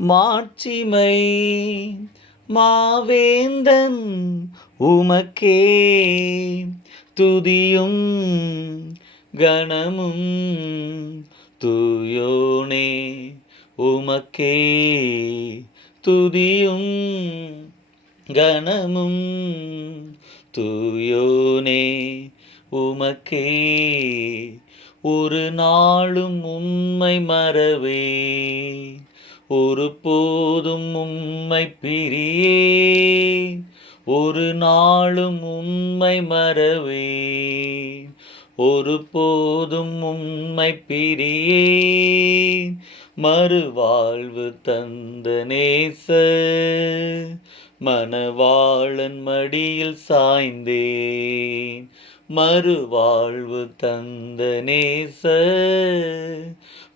மாட்சிமை மாவேந்தன் உமக்கே துதியும் கணமும் தூயோனே உமக்கே துதியும் கணமும் தூயோனே உமக்கே ஒரு நாளும் உம்மை மறவே ஒரு போதும் உம்மை பிரியே ஒரு நாளும் உம்மை மறவே ஒரு போதும் உம்மை பிரியே மறுவாழ்வு தந்த நேச மணவாளன் மடியில் சாய்ந்தேன் மறுவாழ்வு தந்த நேச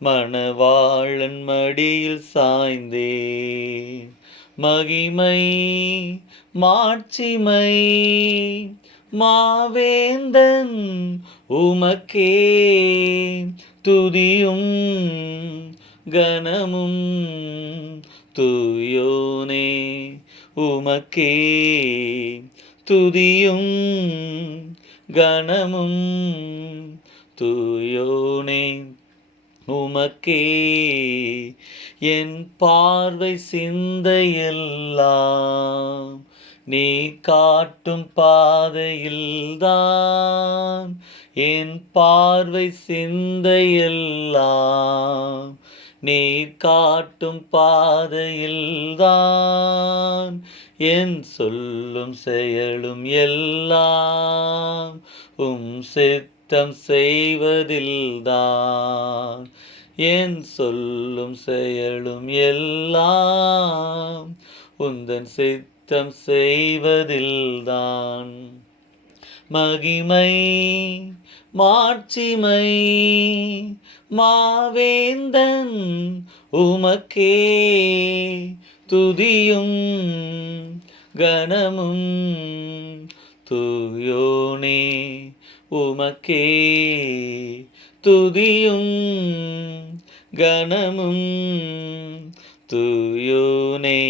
மணவாளன் மடியில் சாய்ந்தேன் மகிமை மாட்சிமை மாவேந்தன் உமக்கே துதியும் கணமும் தூயோனே உமக்கே துதியும் கணமும் தூயோனே உமக்கே என் பார்வை சிந்தையெல்லாம் நீ காட்டும் பாதையில்தான் என் பார்வை சிந்தையெல்லாம் நீ காட்டும் பாதையில்தான் என் சொல்லும் செயலும் எல்லாம் சித்தம் செய்வதில்தான் என் சொல்லும் செயலும் எல்லாம் உந்தன் சித்தம் செய்வதில்தான் மகிமை மாட்சிமை மாவேந்தன் உமக்கே துதியும் கணமும் தூயோனே உமக்கே துதியும் கணமும் தூயோனே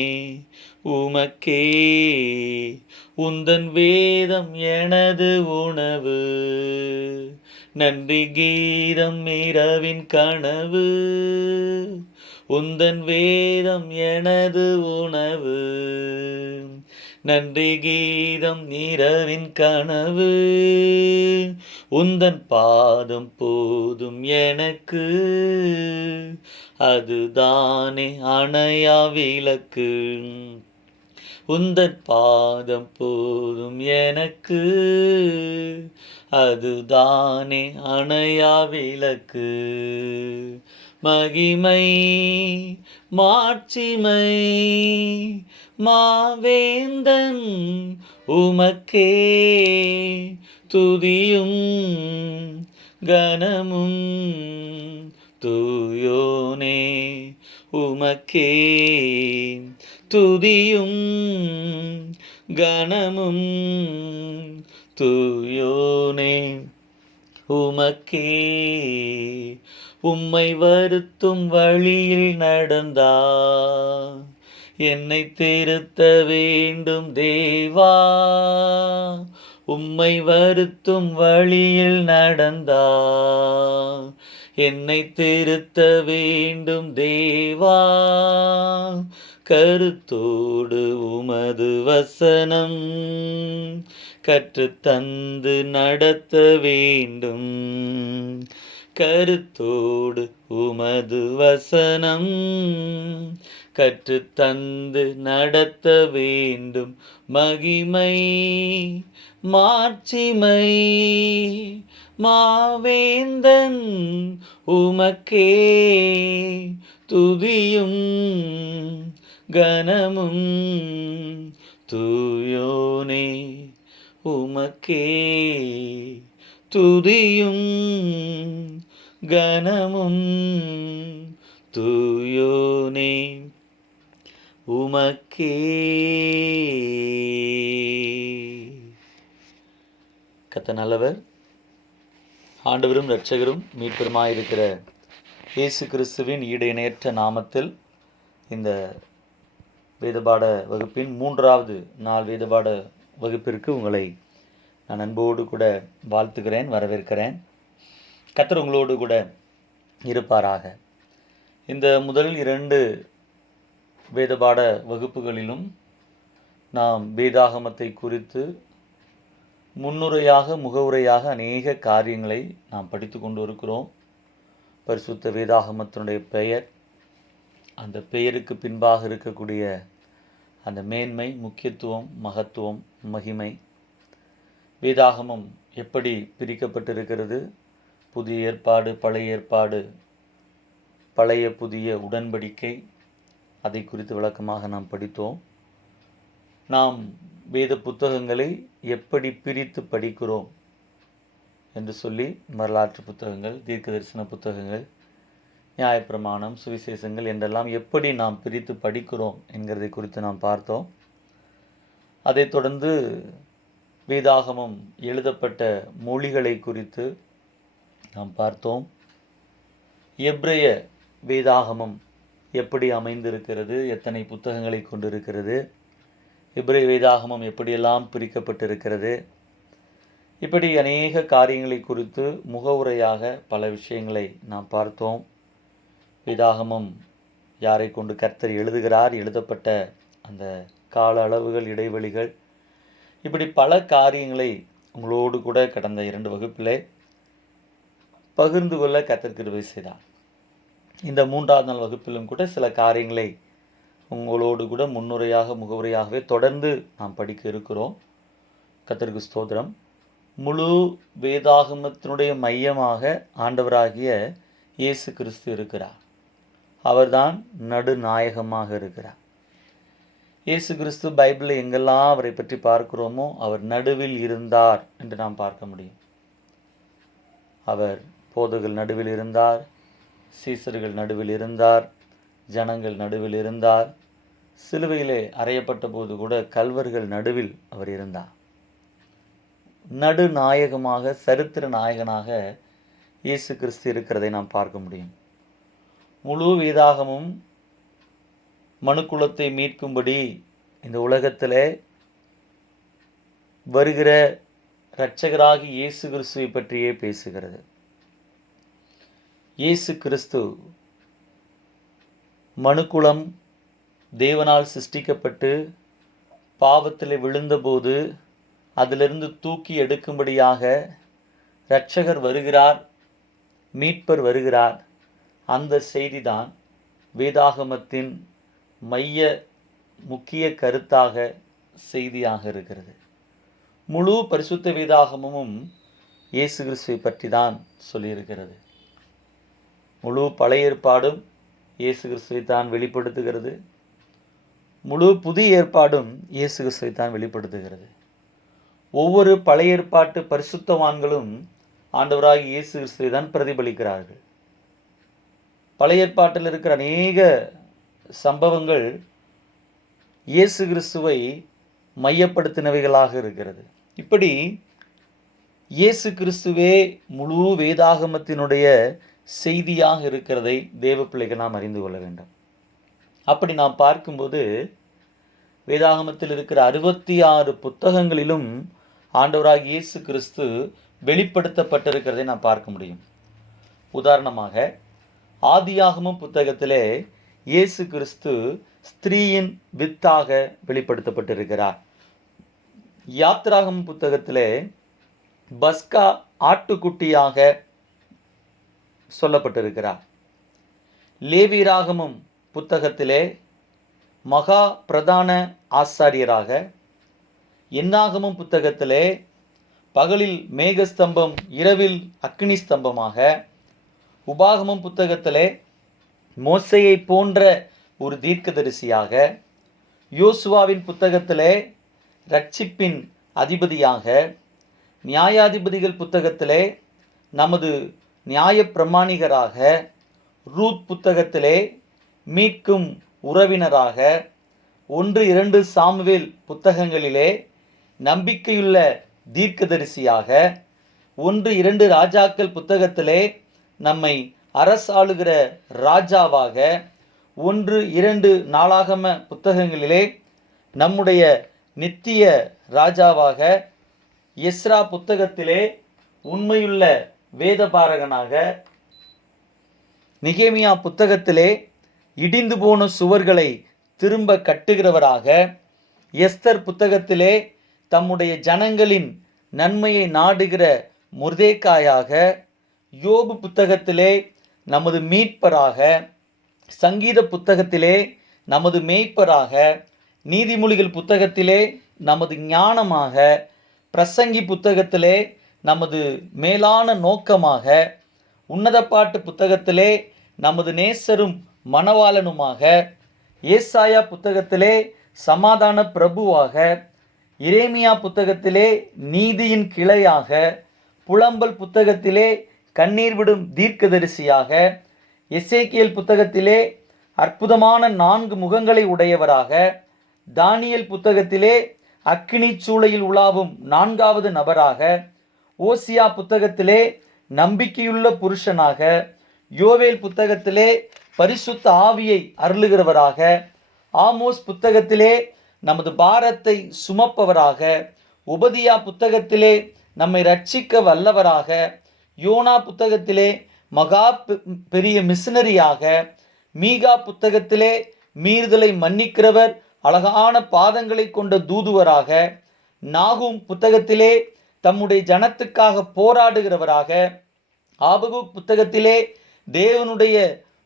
உமக்கே உந்தன் வேதம் எனது உணவு நன்றி கீதம் இரவின் கனவு உந்தன் வேதம் எனது உணவு நன்றி கீதம் இரவின் கனவு உந்தன் பாதம் போதும் எனக்கு அதுதானே அணையா விளக்கு உந்தன் பாதம் போதும் எனக்கு அதுதானே அணையா விளக்கு மகிமை மாட்சிமை மாவேந்தன் உமக்கே துதியும் கணமும் தூயோனே உமக்கே துதியும் கணமும் தூயோனே உமக்கே உம்மை வருத்தும் வழியில் நடந்தா என்னை திருத்த வேண்டும் தேவா உம்மை வருத்தும் வழியில் நடந்தா என்னை திருத்த வேண்டும் தேவா கருத்தோடு உமது வசனம் கற்றுத் தந்து நடத்த வேண்டும் கருத்தோடு உமது வசனம் கற்றுத் தந்து நடத்த வேண்டும் மகிமை மாட்சிமை மாவேந்தன் உமக்கே துதியும் கணமும் தூயோனே உமக்கே துதியும் கணமும் தூயோனே உமக்கே. கர்த்தர் நல்லவர். ஆண்டவரும் இரட்சகரும் மீட்பருமாயிருக்கிற இயேசு கிறிஸ்துவின் ஈடு நாமத்தில் இந்த வேதபாட வகுப்பின் 3வது நாள் வேதபாட வகுப்பிற்கு உங்களை நான் அன்போடு கூட வாழ்த்துகிறேன், வரவேற்கிறேன். கர்த்தர் உங்களோடு கூட இருப்பாராக. இந்த முதல் 2 வேதபாட வகுப்புகளிலும் நாம் வேதாகமத்தை குறித்து முன்னுரையாக முகவுரையாக அநேக காரியங்களை நாம் படித்து கொண்டு இருக்கிறோம். பரிசுத்த வேதாகமத்தினுடைய பெயர், அந்த பெயருக்கு பின்பாக இருக்கக்கூடிய அந்த மேன்மை, முக்கியத்துவம், மகத்துவம், மகிமை, வேதாகமம் எப்படி பிரிக்கப்பட்டிருக்கிறது, புதிய ஏற்பாடு, பழைய ஏற்பாடு, பழைய புதிய உடன்படிக்கை, அதை குறித்து விளக்கமாக நாம் படித்தோம். நாம் வேத புத்தகங்களை எப்படி பிரித்து படிக்கிறோம் என்று சொல்லி வரலாற்று புத்தகங்கள், தீர்க்க தரிசன புத்தகங்கள், நியாயப்பிரமாணம், சுவிசேஷங்கள் என்றெல்லாம் எப்படி நாம் பிரித்து படிக்கிறோம் என்கிறதை குறித்து நாம் பார்த்தோம். அதைத் தொடர்ந்து வேதாகமம் எழுதப்பட்ட மொழிகளை குறித்து நாம் பார்த்தோம். எபிரேய வேதாகமம் எப்படி அமைந்திருக்கிறது, எத்தனை புத்தகங்களை கொண்டிருக்கிறது, எபிரேய வேதாகமம் எப்படியெல்லாம் பிரிக்கப்பட்டிருக்கிறது, இப்படி அநேக காரியங்களை குறித்து முகவுரையாக பல விஷயங்களை நாம் பார்த்தோம். வேதாகமம் யாரை கொண்டு கர்த்தர் எழுதுகிறார், எழுதப்பட்ட அந்த கால அளவுகள், இடைவெளிகள், இப்படி பல காரியங்களை உங்களோடு கூட கடந்த 2 வகுப்பிலே பகிர்ந்து கொள்ள கர்த்தர் கிருபை செய்தார். இந்த 3வது நாள் வகுப்பிலும் கூட சில காரியங்களை உங்களோடு கூட முன்னுரையாக முகவுரையாகவே தொடர்ந்து நாம் படிக்க இருக்கிறோம். கர்த்தருக்கு ஸ்தோத்திரம். முழு வேதாகமத்தினுடைய மையமாக ஆண்டவராகிய இயேசு கிறிஸ்து இருக்கிறார். அவர்தான் நடுநாயகமாக இருக்கிறார். இயேசு கிறிஸ்து பைபிளில் எங்கெல்லாம் அவரை பற்றி பார்க்கிறோமோ அவர் நடுவில் இருந்தார் என்று நாம் பார்க்க முடியும். அவர் போதகர்கள் நடுவில் இருந்தார், சீசர்கள் நடுவில் இருந்தார், ஜனங்கள் நடுவில் இருந்தார். சிலுவையிலே அறையப்பட்ட போது கூட கல்வர்கள் நடுவில் அவர் இருந்தார். நடுநாயகமாக, சரித்திர நாயகனாக இயேசு கிறிஸ்து இருக்கிறதை நாம் பார்க்க முடியும். முழு வேதாகமும் மனுக்குலத்தை மீட்கும்படி இந்த உலகத்திலே வருகிற இரட்சகராகி இயேசு கிறிஸ்துவை பற்றியே பேசுகிறது. இயேசு கிறிஸ்து மனுக்குலம் தேவனால் சிருஷ்டிக்கப்பட்டு பாவத்தில் விழுந்தபோது அதிலிருந்து தூக்கி எடுக்கும்படியாக இரட்சகர் வருகிறார், மீட்பர் வருகிறார். அந்த செய்திதான் வேதாகமத்தின் மைய முக்கிய கருத்தாக, செய்தியாக இருக்கிறது. முழு பரிசுத்த வேதாகமும் இயேசு கிறிஸ்துவை பற்றி தான் சொல்லியிருக்கிறது. முழு பழைய ஏற்பாடும் இயேசு கிறிஸ்துவை தான் வெளிப்படுத்துகிறது. முழு புதிய ஏற்பாடும் இயேசு கிறிஸ்துவை தான் வெளிப்படுத்துகிறது. ஒவ்வொரு பழைய ஏற்பாட்டு பரிசுத்தவான்களும் ஆண்டவராகிய இயேசு கிறிஸ்துவை தான் பிரதிபலிக்கிறார்கள். பழைய ஏற்பாட்டில் இருக்கிற அநேக சம்பவங்கள் இயேசு கிறிஸ்துவை மையப்படுத்தினவைகளாக இருக்கிறது. இப்படி இயேசு கிறிஸ்துவே முழு வேதாகமத்தினுடைய செய்தியாக இருக்கிறதை தேவ பிள்ளைகள் நாம் அறிந்து கொள்ள வேண்டும். அப்படி நாம் பார்க்கும்போது வேதாகமத்தில் இருக்கிற 66 புத்தகங்களிலும் ஆண்டவராகிய இயேசு கிறிஸ்து வெளிப்படுத்தப்பட்டிருக்கிறதை நாம் பார்க்க முடியும். உதாரணமாக ஆதியாகமம் புத்தகத்திலே இயேசு கிறிஸ்து ஸ்திரீயின் வித்தாக வெளிப்படுத்தப்பட்டிருக்கிறார். யாத்திராகமம் புத்தகத்திலே பஸ்கா ஆட்டுக்குட்டியாக சொல்லப்பட்டிருக்கிறார். லேவியராகமம் புத்தகத்திலே மகா பிரதான ஆசாரியராக, என்னாகமம் புத்தகத்திலே பகலில் மேகஸ்தம்பம், இரவில் அக்னி ஸ்தம்பமாக, உபாகமம் புத்தகத்திலே மோசேயை போன்ற ஒரு தீர்க்கதரிசியாக, யோசுவாவின் புத்தகத்திலே இரட்சிப்பின் அதிபதியாக, நியாயாதிபதிகள் புத்தகத்திலே நமது நியாய பிரமாணிகராக, ரூத் புத்தகத்திலே மீட்கும் உறவினராக, 1-2 சாமுவேல் புத்தகங்களிலே நம்பிக்கையுள்ள தீர்க்கதரிசியாக, 1-2 ராஜாக்கள் புத்தகத்திலே நம்மை அரசாளுகிற ராஜாவாக 1-2 நாளாகம புத்தகங்களிலே நம்முடைய நித்திய ராஜாவாக எஸ்ரா புத்தகத்திலே உண்மையுள்ள வேதபாரகனாக நெகேமியா புத்தகத்திலே இடிந்து போன சுவர்களை திரும்ப கட்டுகிறவராக எஸ்தர் புத்தகத்திலே தம்முடைய ஜனங்களின் நன்மையை நாடுகிற முர்தேக்காயாக யோபு புத்தகத்திலே நமது மீட்பராக சங்கீத புத்தகத்திலே நமது மேய்ப்பராக நீதிமொழிகள் புத்தகத்திலே நமது ஞானமாக பிரசங்கி புத்தகத்திலே நமது மேலான நோக்கமாக உன்னத பாட்டு புத்தகத்திலே நமது நேசரும் மணவாளனுமாக ஏசாயா புத்தகத்திலே சமாதான பிரபுவாக எரேமியா புத்தகத்திலே நீதியின் கிளையாக புலம்பல் புத்தகத்திலே கண்ணீர் விடும் தீர்க்கதரிசியாக எசேக்கியேல் புத்தகத்திலே அற்புதமான 4 முகங்களை உடையவராக தானியேல் புத்தகத்திலே அக்கினி சூளையில் உலாவும் 4வது நபராக ஓசியா புத்தகத்திலே நம்பிக்கையுள்ள புருஷனாக யோவேல் புத்தகத்திலே பரிசுத்த ஆவியை அருளுகிறவராக ஆமோஸ் புத்தகத்திலே நமது பாரத்தை சுமப்பவராக உபதியா புத்தகத்திலே நம்மை ரட்சிக்க வல்லவராக யோனா புத்தகத்திலே மகா பெரிய மிஷனரியாக மீகா புத்தகத்திலே மீறுதலை மன்னிக்கிறவர் அழகான பாதங்களை கொண்ட தூதுவராக நாகும் புத்தகத்திலே தம்முடைய ஜனத்துக்காக போராடுகிறவராக ஆபகுக் புத்தகத்திலே தேவனுடைய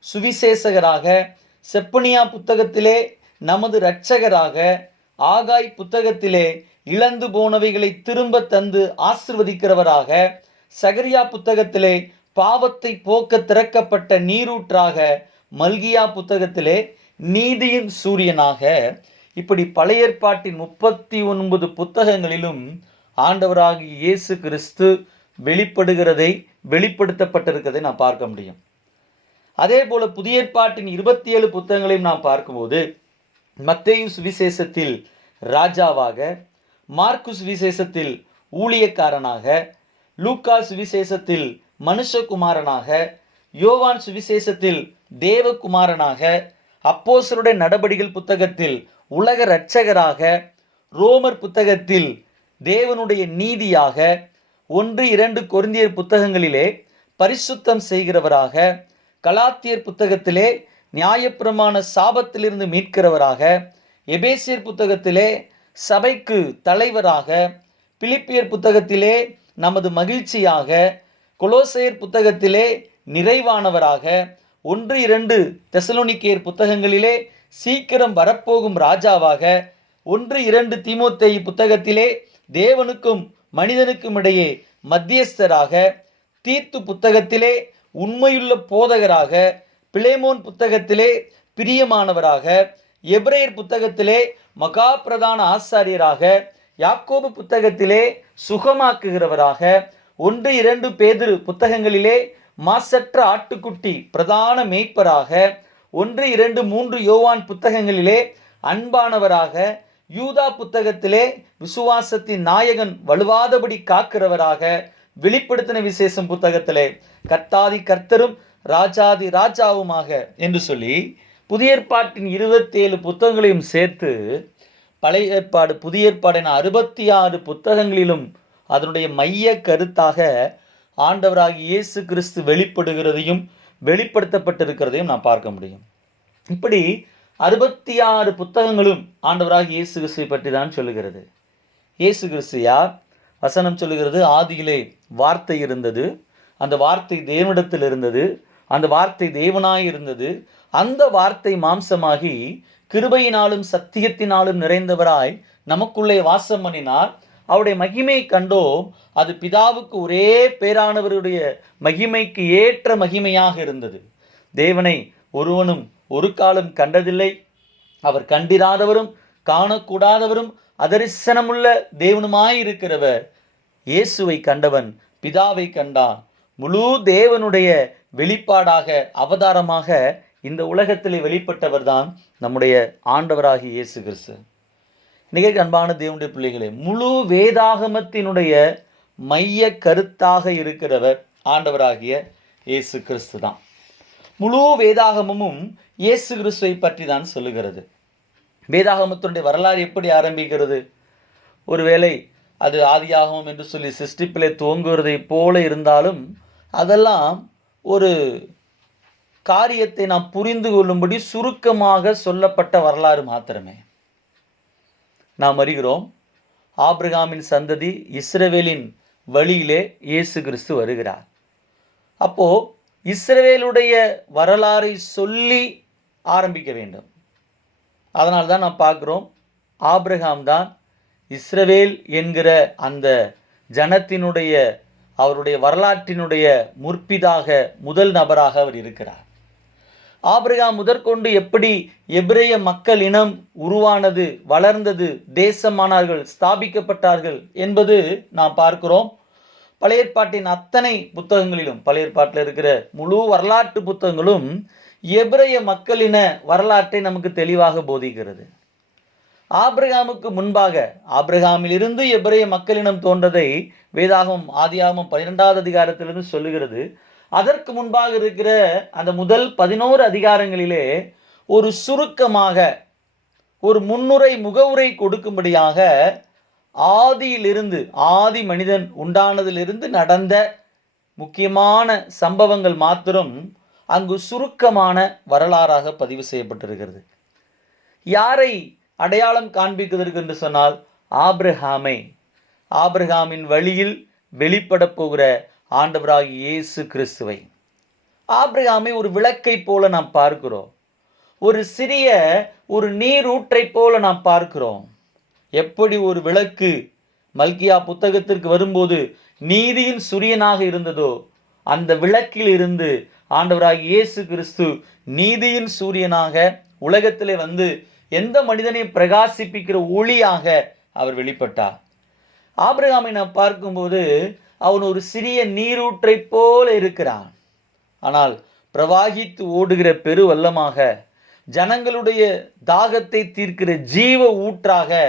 சுவிசேஷகராக செப்பனியா புத்தகத்திலே நமது இரட்சகராக ஆகாய் புத்தகத்திலே இழந்து போனவைகளை திரும்ப தந்து ஆசிர்வதிக்கிறவராக சகரியா புத்தகத்திலே பாவத்தை போக்க திறக்கப்பட்ட நீரூற்றாக மல்கியா புத்தகத்திலே நீதியின் சூரியனாக இப்படி பழைய ஏற்பாட்டின் 39 புத்தகங்களிலும் ஆண்டவராகிய இயேசு கிறிஸ்து வெளிப்படுத்தப்பட்டிருக்கிறதை நாம் பார்க்க முடியும். அதே போல புதிய ஏற்பாட்டின் 27 புத்தகங்களையும் நாம் பார்க்கும்போது மத்தேயு சுவிசேஷத்தில் ராஜாவாக, மார்க்கு சுவிசேஷத்தில் ஊழியக்காரனாக, லூக்கா சுவிசேஷத்தில் மனுஷகுமாரனாக, யோவான் சுவிசேஷத்தில் தேவகுமாரனாக, அப்போஸ்தலருடைய நடபடிகள் புத்தகத்தில் உலக இரட்சகராக, ரோமர் புத்தகத்தில் தேவனுடைய நீதியாக, 1-2 கொரிந்தியர் புத்தகங்களிலே பரிசுத்தம் செய்கிறவராக, கலாத்தியர் புத்தகத்திலே நியாயப்பிரமாண சாபத்திலிருந்து மீட்கிறவராக, எபேசியர் புத்தகத்திலே சபைக்கு தலைவராக, பிலிப்பியர் புத்தகத்திலே நமது மகிழ்ச்சியாக, கொலோசையர் புத்தகத்திலே நிறைவானவராக, 1-2 தெசலோனிக்கேயர் புத்தகங்களிலே சீக்கிரம் வரப்போகும் ராஜாவாக, 1-2 தீமோத்தேயு புத்தகத்திலே தேவனுக்கும் மனிதனுக்கும் இடையே மத்தியஸ்தராக, தீத்து புத்தகத்திலே உண்மையுள்ள போதகராக, பிலேமோன் புத்தகத்திலே பிரியமானவராக, எபிரேயர் புத்தகத்திலே மகா பிரதான ஆசாரியராக, யாக்கோபு புத்தகத்திலே சுகமாக்குகிறவராக, 1-2 பேதுரு புத்தகங்களிலே மாசற்ற ஆட்டுக்குட்டி பிரதான மேய்ப்பராக, 1-2-3 யோவான் புத்தகங்களிலே அன்பானவராக, யூதா புத்தகத்திலே விசுவாசத்தின் நாயகன் வலுவாதபடி காக்கிறவராக, வெளிப்படுத்தின விசேஷம் புத்தகத்திலே கர்த்தாதி கர்த்தரும் ராஜாதி ராஜாவுமாக என்று சொல்லி புதிய ஏற்பாட்டின் 27 புத்தகங்களையும் சேர்த்து பழைய ஏற்பாடு புதிய ஏற்பாடின் 66 புத்தகங்களிலும் அதனுடைய மைய கருத்தாக ஆண்டவராகிய இயேசு கிறிஸ்து வெளிப்படுகிறதையும் வெளிப்படுத்தப்பட்டிருக்கிறதையும் நாம் பார்க்க முடியும். இப்படி 66 புத்தகங்களும் ஆண்டவராகிய இயேசு கிறிஸ்துவை பற்றி தான் சொல்லுகிறது. இயேசு கிறிஸ்து யார்? வசனம் சொல்லுகிறது, ஆதியிலே வார்த்தை இருந்தது, அந்த வார்த்தை தேவனிடத்தில் இருந்தது, அந்த வார்த்தை தேவனாய் இருந்தது, அந்த வார்த்தை மாம்சமாகி கிருபையினாலும் சத்தியத்தினாலும் நிறைந்தவராய் நமக்குள்ளே வாசம் பண்ணினார். அவருடைய மகிமை கண்டோம். அது பிதாவுக்கு ஒரே பேரானவருடைய மகிமைக்கு ஏற்ற மகிமையாக இருந்தது. தேவனை ஒருவனும் ஒரு காலம் கண்டதில்லை, அவர் கண்டிராதவரும் காணக்கூடாதவரும் அதரிசனமுள்ள தேவனுமாயிருக்கிறவர். இயேசுவை கண்டவன் பிதாவை கண்டான். முழு தேவனுடைய வெளிப்பாடாக அவதாரமாக இந்த உலகத்தில் வெளிப்பட்டவர் தான் நம்முடைய ஆண்டவராகிய இயேசு கிறிஸ்து. இன்னைக்கு அன்பான தேவனுடைய பிள்ளைகளே, முழு வேதாகமத்தினுடைய மைய கருத்தாக இருக்கிறவர் ஆண்டவராகிய இயேசு கிறிஸ்து தான். முழு வேதாகமும் இயேசு கிறிஸ்துவை பற்றி தான் சொல்லுகிறது. வேதாகமத்தினுடைய வரலாறு எப்படி ஆரம்பிக்கிறது? ஒருவேளை அது ஆதியாகமம் என்று சொல்லி சிருஷ்டிப்பிலே துவங்குவதை போல இருந்தாலும் அதெல்லாம் ஒரு காரியத்தை நாம் புரிந்து கொள்ளும்படி சுருக்கமாக சொல்லப்பட்ட வரலாறு மாத்திரமே. நாம் அறிகிறோம், ஆபிரகாமின் சந்ததி இஸ்ரவேலின் வழியிலே இயேசு கிறிஸ்து வருகிறார். அப்போ இஸ்ரவேலுடைய வரலாறை சொல்லி ஆரம்பிக்க வேண்டும். அதனால் தான் நாம் பார்க்குறோம், ஆபிரகாம் தான் இஸ்ரவேல் என்கிற அந்த ஜனத்தினுடைய அவருடைய வரலாற்றினுடைய முற்பிதாக முதல் நபராக அவர் இருக்கிறார். ஆபிரகாம் முதற்கொண்டு எப்படி எபிரேய மக்கள் இனம் உருவானது, வளர்ந்தது, தேசமானார்கள், ஸ்தாபிக்கப்பட்டார்கள் என்பது நாம் பார்க்கிறோம். பழைய ஏற்பாட்டின் அத்தனை புத்தகங்களிலும், பழைய ஏற்பாட்டில் இருக்கிற முழு வரலாற்று புத்தகங்களும் எபிரேய மக்களின வரலாற்றை நமக்கு தெளிவாக போதிக்கிறது. ஆபிரகாமுக்கு முன்பாக, ஆபிரகாமிலிருந்து எபிரேய மக்களினம் தோன்றதை வேதாகமம் ஆதியாகமம் 12வது அதிகாரத்திலிருந்து சொல்லுகிறது. அதற்கு முன்பாக இருக்கிற அந்த முதல் 11 அதிகாரங்களிலே ஒரு சுருக்கமாக ஒரு முன்னுரை முகவுரை கொடுக்கும்படியாக ஆதியிலிருந்து, ஆதி மனிதன் உண்டானதிலிருந்து நடந்த முக்கியமான சம்பவங்கள் மாத்திரம் அங்கு சுருக்கமான வரலாறாக பதிவு செய்யப்பட்டிருக்கிறது. யாரை அடையாளம் காண்பிப்பதற்கு என்று சொன்னால் ஆபிரகாமை, ஆபிரகாமின் வழியில் வெளிப்பட போகிற ஆண்டவராகிய இயேசு கிறிஸ்துவை. ஆபிரகாமை ஒரு விளக்கை போல நாம் பார்க்கிறோம், ஒரு சிறிய ஒரு நீரூற்றை போல நாம் பார்க்கிறோம். எப்படி ஒரு விளக்கு மல்கியா புத்தகத்திற்கு வரும்போது நீதியின் சூரியனாக இருந்ததோ, அந்த விளக்கில் இருந்து ஆண்டவராகிய இயேசு கிறிஸ்து நீதியின் சூரியனாக உலகத்திலே வந்து எந்த மனிதனையும் பிரகாசிப்பிக்கிற ஒளியாக அவர் வெளிப்பட்டார். ஆபிரகாமை நாம் பார்க்கும்போது அவன் ஒரு சிறிய நீரூற்றை போல இருக்கிறான். ஆனால் பிரவாகித்து ஓடுகிற பெருவல்லமாக, ஜனங்களுடைய தாகத்தை தீர்க்கிற ஜீவ ஊற்றாக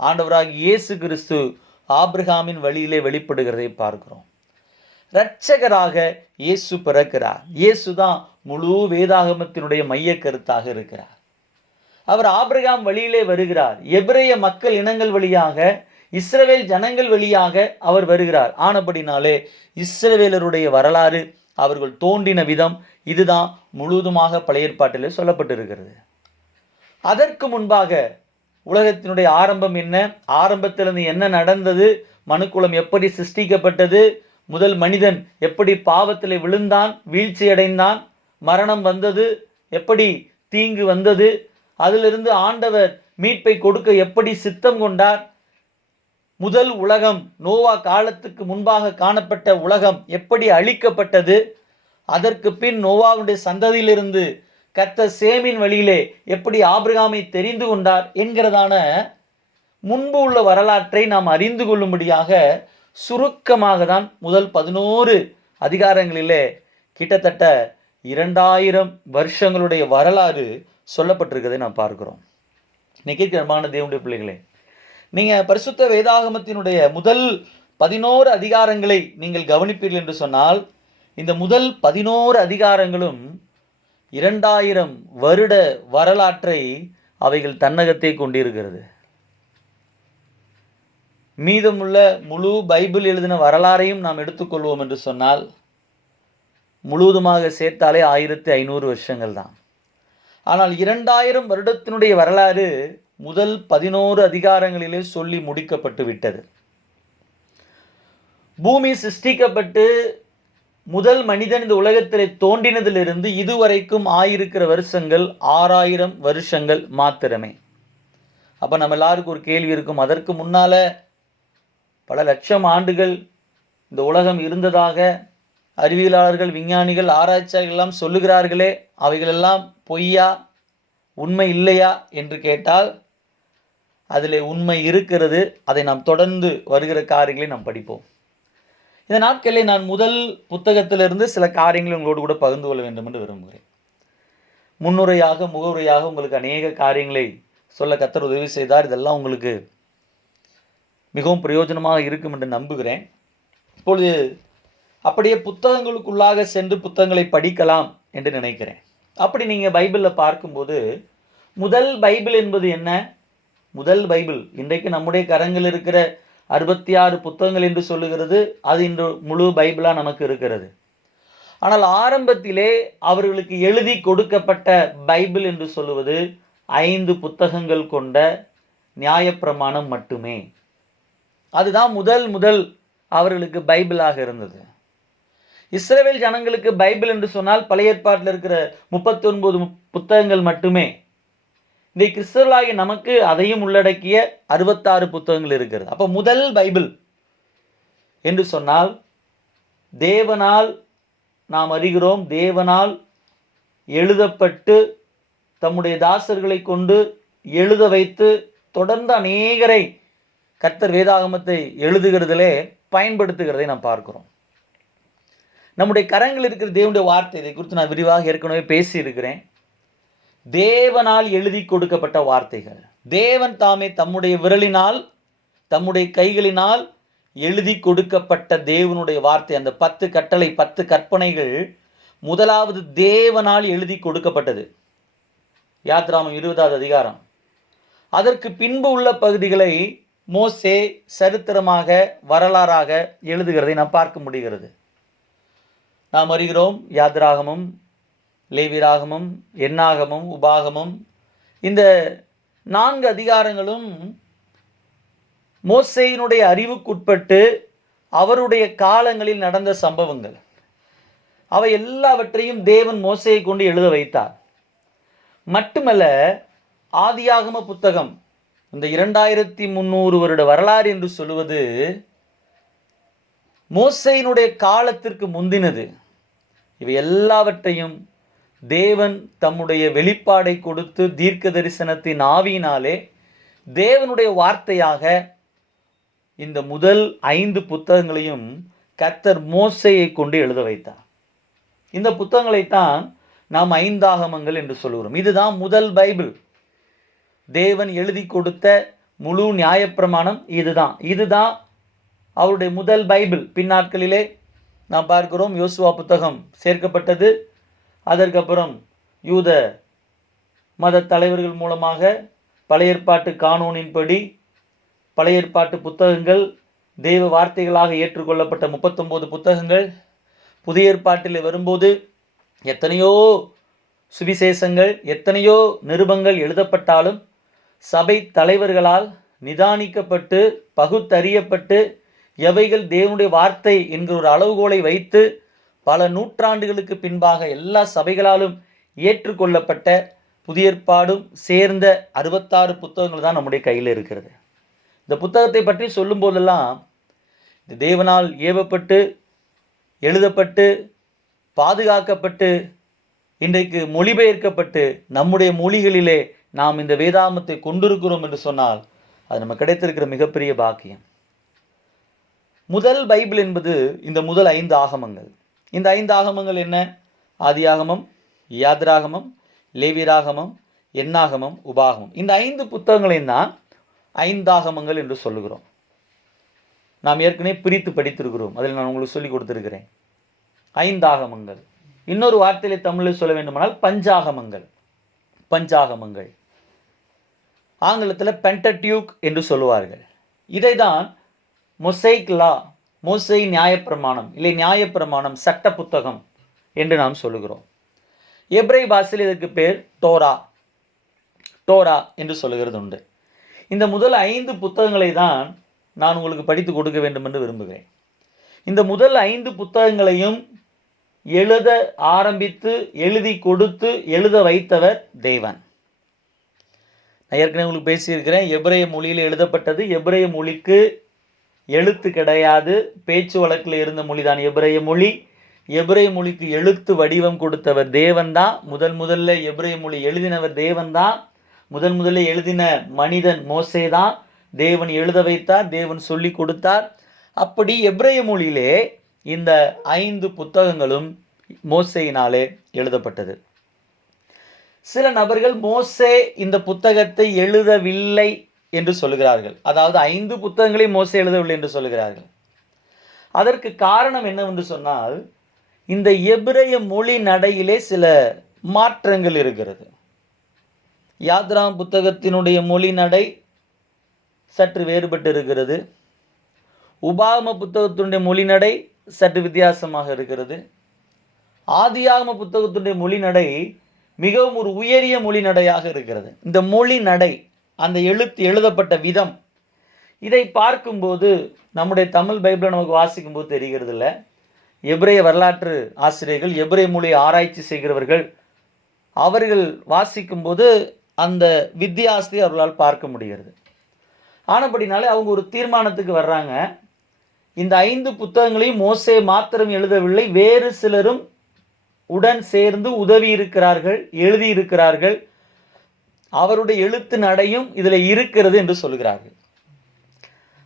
ஆண்டவராகிய இயேசு கிறிஸ்து ஆபிரகாமின் வழியிலே வெளிப்படுகிறதை பார்க்கிறோம். இரட்சகராக இயேசு பிறக்கிறார். இயேசு தான் முழு வேதாகமத்தினுடைய மைய கருத்தாக இருக்கிறார். அவர் ஆபிரகாம் வழியிலே வருகிறார். எபிரேய மக்கள் இனங்கள் வழியாக, இஸ்ரவேல் ஜனங்கள் வழியாக அவர் வருகிறார். ஆனபடினாலே இஸ்ரவேலருடைய வரலாறு, அவர்கள் தோன்றின விதம் இதுதான் முழுவதுமாக பழைய ஏற்பாட்டிலே சொல்லப்பட்டிருக்கிறது. அதற்கு முன்பாக உலகத்தினுடைய ஆரம்பம் என்ன, ஆரம்பத்திலிருந்து என்ன நடந்தது, மனுக்குலம் எப்படி சிருஷ்டிக்கப்பட்டது, முதல் மனிதன் எப்படி பாவத்தில் விழுந்தான், வீழ்ச்சி அடைந்தான், மரணம் வந்தது, எப்படி தீங்கு வந்தது, அதிலிருந்து ஆண்டவர் மீட்பை கொடுக்க எப்படி சித்தம் கொண்டார், முதல் உலகம் நோவா காலத்துக்கு முன்பாக காணப்பட்ட உலகம் எப்படி அழிக்கப்பட்டது, அதற்கு பின் நோவாவுடைய சந்ததியிலிருந்து கர்த்தர் சேமின் வழியிலே எப்படி ஆபிரகாமை தெரிந்து கொண்டார் என்கிறதான முன்பு உள்ள வரலாற்றை நாம் அறிந்து கொள்ளும்படியாக சுருக்கமாக தான் முதல் 11 அதிகாரங்களிலே கிட்டத்தட்ட 2000 வருஷங்களுடைய வரலாறு சொல்லப்பட்டிருக்கிறதை நாம் பார்க்கிறோம். இன்னைக்கு அன்பான தேவனுடைய பிள்ளைகளே, நீங்கள் பரிசுத்த வேதாகமத்தினுடைய முதல் 11 அதிகாரங்களை நீங்கள் கவனிப்பீர்கள் என்று சொன்னால், இந்த முதல் 11 அதிகாரங்களும் 2000 வருட வரலாற்றை அவைகள் தன்னகத்தை கொண்டிருக்கிறது. மீதமுள்ள முழு பைபிள் எழுதின வரலாறையும் நாம் எடுத்துக்கொள்வோம் என்று சொன்னால் முழுவதுமாக சேர்த்தாலே 1500 வருஷங்கள் தான். ஆனால் 2000 வருடத்தினுடைய வரலாறு முதல் 11 அதிகாரங்களிலே சொல்லி முடிக்கப்பட்டு விட்டது. பூமி சிருஷ்டிக்கப்பட்டு முதல் மனிதன் இந்த உலகத்தில் தோன்றினதிலிருந்து இதுவரைக்கும் ஆயிருக்கிற வருஷங்கள் 6000 வருஷங்கள் மாத்திரமே. அப்போ நம்ம எல்லாருக்கும் ஒரு கேள்வி இருக்கும், அதற்கு முன்னால் பல லட்சம் ஆண்டுகள் இந்த உலகம் இருந்ததாக அறிவியலாளர்கள், விஞ்ஞானிகள், ஆராய்ச்சியாளர்கள் எல்லாம் சொல்லுகிறார்களே, அவைகளெல்லாம் பொய்யா, உண்மை இல்லையா என்று கேட்டால் அதில் உண்மை இருக்கிறது. அதை நாம் தொடர்ந்து வருகிற காரியங்களை நாம் படிப்போம். இந்த நாட்களில் நான் முதல் புத்தகத்திலிருந்து சில காரியங்களை உங்களோடு கூட பகிர்ந்து கொள்ள வேண்டும் என்று விரும்புகிறேன். முன்னுரையாக, முகவுரையாக உங்களுக்கு அநேக காரியங்களை சொல்ல கர்த்தர் உதவி செய்தார். இதெல்லாம் உங்களுக்கு மிகவும் பிரயோஜனமாக இருக்கும் என்று நம்புகிறேன். இப்பொழுது அப்படியே புத்தகங்களுக்குள்ளாக சென்று புத்தகங்களை படிக்கலாம் என்று நினைக்கிறேன். அப்படி நீங்கள் பைபிளில் பார்க்கும்போது முதல் பைபிள் என்பது என்ன? முதல் பைபிள் இன்றைக்கு நம்முடைய கரங்கள் இருக்கிற 66 புத்தகங்கள் என்று சொல்லுகிறது. அது இன்று முழு பைபிளாக நமக்கு இருக்கிறது. ஆனால் ஆரம்பத்திலே அவர்களுக்கு எழுதி கொடுக்கப்பட்ட பைபிள் என்று சொல்லுவது 5 புத்தகங்கள் கொண்ட நியாயப்பிரமாணம் மட்டுமே. அதுதான் முதல் அவர்களுக்கு பைபிளாக இருந்தது. இஸ்ரவேல் ஜனங்களுக்கு பைபிள் என்று சொன்னால் பழைய ஏற்பாட்டில் இருக்கிற 39 புத்தகங்கள் மட்டுமே. இந்த கிறிஸ்தவர்களாகிய நமக்கு அதையும் உள்ளடக்கிய 66 புத்தகங்கள் இருக்கிறது. அப்போ முதல் பைபிள் என்று சொன்னால் தேவனால் நாம் அறிகிறோம், தேவனால் எழுதப்பட்டு தம்முடைய தாசர்களை கொண்டு எழுத வைத்து தொடர்ந்து அநேகரை கர்த்தர் வேதாகமத்தை எழுதுகிறதிலே பயன்படுத்துகிறதை நாம் பார்க்கிறோம். நம்முடைய கரங்கள் இருக்கிற தேவனுடைய வார்த்தை, இதை குறித்து நான் விரிவாக ஏற்கனவே பேசியிருக்கிறேன். தேவனால் எழுதி கொடுக்கப்பட்ட வார்த்தைகள், தேவன் தாமே தம்முடைய விரலினால் தம்முடைய கைகளினால் எழுதி கொடுக்கப்பட்ட தேவனுடைய வார்த்தை. அந்த 10 கட்டளை, 10 கற்பனைகள் முதலாவது தேவனால் எழுதி கொடுக்கப்பட்டது. யாத்ராமம் 20வது அதிகாரம். அதற்கு பின்பு உள்ள பகுதிகளை மோசே சரித்திரமாக வரலாறாக எழுதுகிறதை நாம் பார்க்க முடிகிறது. நாம் அறிகிறோம், யாத்ராகமம், லேவியராகமம், எண்ணாகமம், உபாகமம், இந்த 4 அதிகாரங்களும் மோசேயினுடைய அறிவுக்குட்பட்டு அவருடைய காலங்களில் நடந்த சம்பவங்கள். அவை எல்லாவற்றையும் தேவன் மோசேயை கொண்டு எழுத வைத்தார். மட்டுமல்ல, ஆதியாகம புத்தகம், இந்த 2300 வருட வரலாறு என்று சொல்லுவது மோசேயினுடைய காலத்திற்கு முந்தினது. இவை எல்லாவற்றையும் தேவன் தம்முடைய வெளிப்பாடை கொடுத்து தீர்க்க தரிசனத்தின் ஆவியினாலே தேவனுடைய வார்த்தையாக இந்த முதல் 5 புத்தகங்களையும் கர்த்தர் மோசேயை கொண்டு எழுத வைத்தார். இந்த புத்தகங்களைத்தான் நாம் 5 ஆகமங்கள் என்று சொல்கிறோம். இதுதான் முதல் பைபிள். தேவன் எழுதி கொடுத்த முழு நியாயப்பிரமாணம் இதுதான் அவருடைய முதல் பைபிள். பின்னாட்களிலே நாம் பார்க்கிறோம், யோசுவா புத்தகம் சேர்க்கப்பட்டது. அதற்கப்புறம் யூத மத தலைவர்கள் மூலமாக பழைய ஏற்பாட்டு கானூனின்படி பழைய ஏற்பாட்டு புத்தகங்கள் தெய்வ வார்த்தைகளாக ஏற்றுக்கொள்ளப்பட்ட 39 புத்தகங்கள். புதிய ஏற்பாட்டில் வரும்போது எத்தனையோ சுவிசேஷங்கள், எத்தனையோ நிருபங்கள் எழுதப்பட்டாலும் சபை தலைவர்களால் நிதானிக்கப்பட்டு பகுத்தறியப்பட்டு எவைகள் தேவனுடைய வார்த்தை என்கிற ஒரு அளவுகோலை வைத்து பல நூற்றாண்டுகளுக்கு பின்பாக எல்லா சபைகளாலும் ஏற்றுக்கொள்ளப்பட்ட புதிய ஏற்பாடும் சேர்ந்த 66 புத்தகங்கள் தான் நம்முடைய கையில் இருக்கிறது. இந்த புத்தகத்தை பற்றி சொல்லும் போதெல்லாம் இந்த தேவனால் ஏவப்பட்டு எழுதப்பட்டு பாதுகாக்கப்பட்டு இன்றைக்கு மொழிபெயர்க்கப்பட்டு நம்முடைய மொழிகளிலே நாம் இந்த வேதாகமத்தை கொண்டிருக்கிறோம் என்று சொன்னால் அது நமக்கு கிடைத்திருக்கிற மிகப்பெரிய பாக்கியம். முதல் பைபிள் என்பது இந்த முதல் 5 ஆகமங்கள். இந்த 5 ஆகமங்கள் என்ன? ஆதியாகமம், யாத்ராகமம், லேவியராகமம், எண்ணாகமம், உபாகமம். இந்த 5 புத்தகங்களையும் தான் 5 ஆகமங்கள் என்று சொல்லுகிறோம். நாம் ஏற்கனவே பிரித்து படித்திருக்கிறோம். அதில் நான் உங்களுக்கு சொல்லிக் கொடுத்திருக்கிறேன். 5 ஆகமங்கள். இன்னொரு வார்த்தையிலே தமிழில் சொல்ல வேண்டுமானால் பஞ்சாகமங்கள். ஆங்கிலத்தில் பென்டடியூக் என்று சொல்லுவார்கள். இதை தான் மொசைக் லா, மோசே நியாயப்பிரமாணம், இல்லை நியாயப்பிரமாணம், சட்ட புத்தகம் என்று நாம் சொல்லுகிறோம். எபிரேய பாஷையில் இதற்கு பேர் டோரா என்று சொல்லுகிறது உண்டு. இந்த முதல் 5 புத்தகங்களை தான் நான் உங்களுக்கு படித்து கொடுக்க வேண்டும் என்று விரும்புகிறேன். இந்த முதல் 5 புத்தகங்களையும் எழுத ஆரம்பித்து எழுதி கொடுத்து எழுத வைத்தவர் தேவன். நான் ஏற்கனவே உங்களுக்கு பேசியிருக்கிறேன். எபிரேய மொழியில் எழுதப்பட்டது. எபிரேய மொழிக்கு எழுத்து கிடையாது, பேச்சு வழக்கில் இருந்த மொழி தான் எபிரேய மொழி. எபிரேய மொழிக்கு எழுத்து வடிவம் கொடுத்தவர் தேவன் தான். முதல்ல எபிரேய மொழி எழுதினவர் தேவன் தான். முதல்ல எழுதின மனிதன் மோசே தான். தேவன் எழுத வைத்தார், தேவன் சொல்லி கொடுத்தார். அப்படி எபிரேய மொழியிலே இந்த 5 புத்தகங்களும் மோசேயினாலே எழுதப்பட்டது. சில நபர்கள் மோசே இந்த புத்தகத்தை எழுதவில்லை என்று சொல்லுகிறார்கள். அதாவது 5 புத்தகங்களை மோசே எழுதவில்லை என்று சொல்லுகிறார்கள். அதற்கு காரணம் என்னவென்று சொன்னால், இந்த எபிரேய மொழி நடையிலே சில மாற்றங்கள் இருக்கிறது. யாத்ராம் புத்தகத்தினுடைய மொழி நடை சற்று வேறுபட்டு இருக்கிறது. உபாகம புத்தகத்தினுடைய மொழி நடை சற்று வித்தியாசமாக இருக்கிறது. ஆதியாகம புத்தகத்தினுடைய மொழி நடை மிகவும் ஒரு உயரிய மொழி நடையாக இருக்கிறது. இந்த மொழி நடை, அந்த எழுதப்பட்ட விதம், இதை பார்க்கும்போது நம்முடைய தமிழ் பைபிளை நமக்கு வாசிக்கும்போது தெரிகிறது இல்லை. எபிரேய வரலாற்று ஆசிரியர்கள், எபிரேய மொழியை ஆராய்ச்சி செய்கிறவர்கள், அவர்கள் வாசிக்கும்போது அந்த வித்தியாசத்தை அவர்களால் பார்க்க முடிகிறது. ஆனபடினாலே அவங்க ஒரு தீர்மானத்துக்கு வர்றாங்க. இந்த 5 புத்தகங்களையும் மோசே மாத்திரம் எழுதவில்லை, வேறு சிலரும் உடன் சேர்ந்து உதவி இருக்கிறார்கள், எழுதியிருக்கிறார்கள், அவருடைய எழுத்து நடையும் இதில் இருக்கிறது என்று சொல்கிறார்கள்.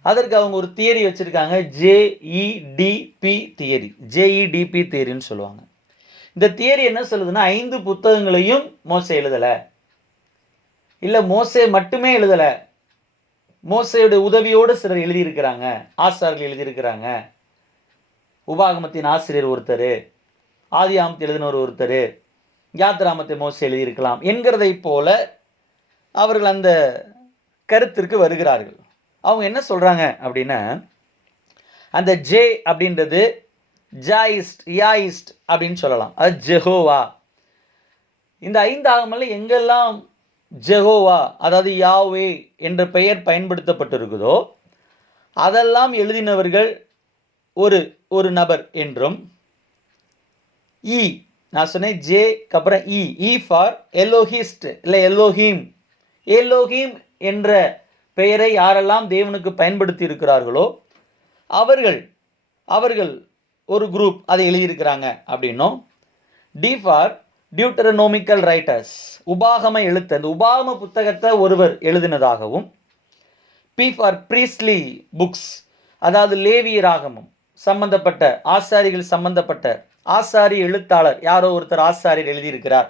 அதற்கு அவங்க ஒரு தியரி வச்சுருக்காங்க, ஜேஇடிபி தியரி. ஜேஇடிபி தியரின்னு சொல்லுவாங்க. இந்த தியரி என்ன சொல்லுதுன்னா, 5 புத்தகங்களையும் மோசே எழுதலை, இல்லை மோசே மட்டுமே எழுதலை, மோசேயுடைய உதவியோடு சிலர் எழுதியிருக்கிறாங்க, ஆசார்கள் எழுதியிருக்கிறாங்க. உபாகமத்தின் ஆசிரியர் ஒருத்தர், ஆதியாகமத்தை எழுதினவர் ஒருத்தர், யாத்ராமத்தை மோசே எழுதியிருக்கலாம் என்கிறதை போல அவர்கள் அந்த கருத்திற்கு வருகிறார்கள். அவங்க என்ன சொல்கிறாங்க அப்படின்னா, அந்த ஜே அப்படின்றது ஜாயிஸ்ட், யாயிஸ்ட் அப்படின்னு சொல்லலாம், அது ஜெஹோவா. இந்த 5 ஆகமத்தில் எங்கெல்லாம் ஜெஹோவா, அதாவது யாவே என்ற பெயர் பயன்படுத்தப்பட்டிருக்குதோ அதெல்லாம் எழுதினவர்கள் ஒரு நபர் என்றும், நான் சொன்னேன் ஜேக்கு அப்புறம் இ ஃபார் எலோஹிஸ்ட் இல்லை எலோஹீம். எலோஹீம் என்ற பெயரை யாரெல்லாம் தேவனுக்கு பயன்படுத்தி இருக்கிறார்களோ அவர்கள் ஒரு குரூப் அதை எழுதியிருக்கிறாங்க அப்படின்னும், டி ஃபார் டியூட்டரனோமிக்கல் ரைட்டர்ஸ், உபாகம எழுத்து, அந்த உபாகம புத்தகத்தை ஒருவர் எழுதினதாகவும், பி ஃபார் ப்ரீஸ்லி புக்ஸ், அதாவது லேவியராகமம் சம்பந்தப்பட்ட ஆசாரிகள் சம்பந்தப்பட்ட ஆசாரி எழுத்தாளர், யாரோ ஒருத்தர் ஆசாரியர் எழுதியிருக்கிறார்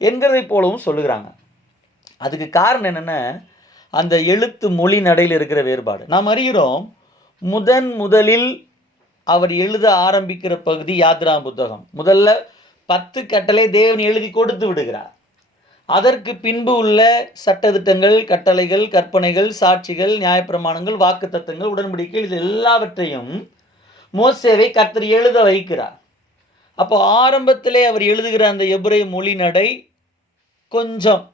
என்கிறதை போலவும் சொல்லுகிறாங்க. அதுக்கு காரணம் என்னென்னா, அந்த எழுத்து மொழி நடையில் இருக்கிற வேறுபாடு. நாம் அறிகிறோம், முதலில் அவர் எழுத ஆரம்பிக்கிற பகுதி யாத்ராம் புத்தகம். முதல்ல 10 கட்டளை தேவன் எழுதி கொடுத்து விடுகிறார். அதற்கு பின்பு உள்ள சட்டதிட்டங்கள், கட்டளைகள், கற்பனைகள், சாட்சிகள், நியாயப்பிரமாணங்கள், வாக்குத்தத்தங்கள், உடன்படிக்கைகள், இது எல்லாவற்றையும் மோசேவை கர்த்தர் எழுத வைக்கிறார். அப்போ ஆரம்பத்திலே அவர் எழுதுகிற அந்த எபிரேய மொழி நடை கொஞ்சம்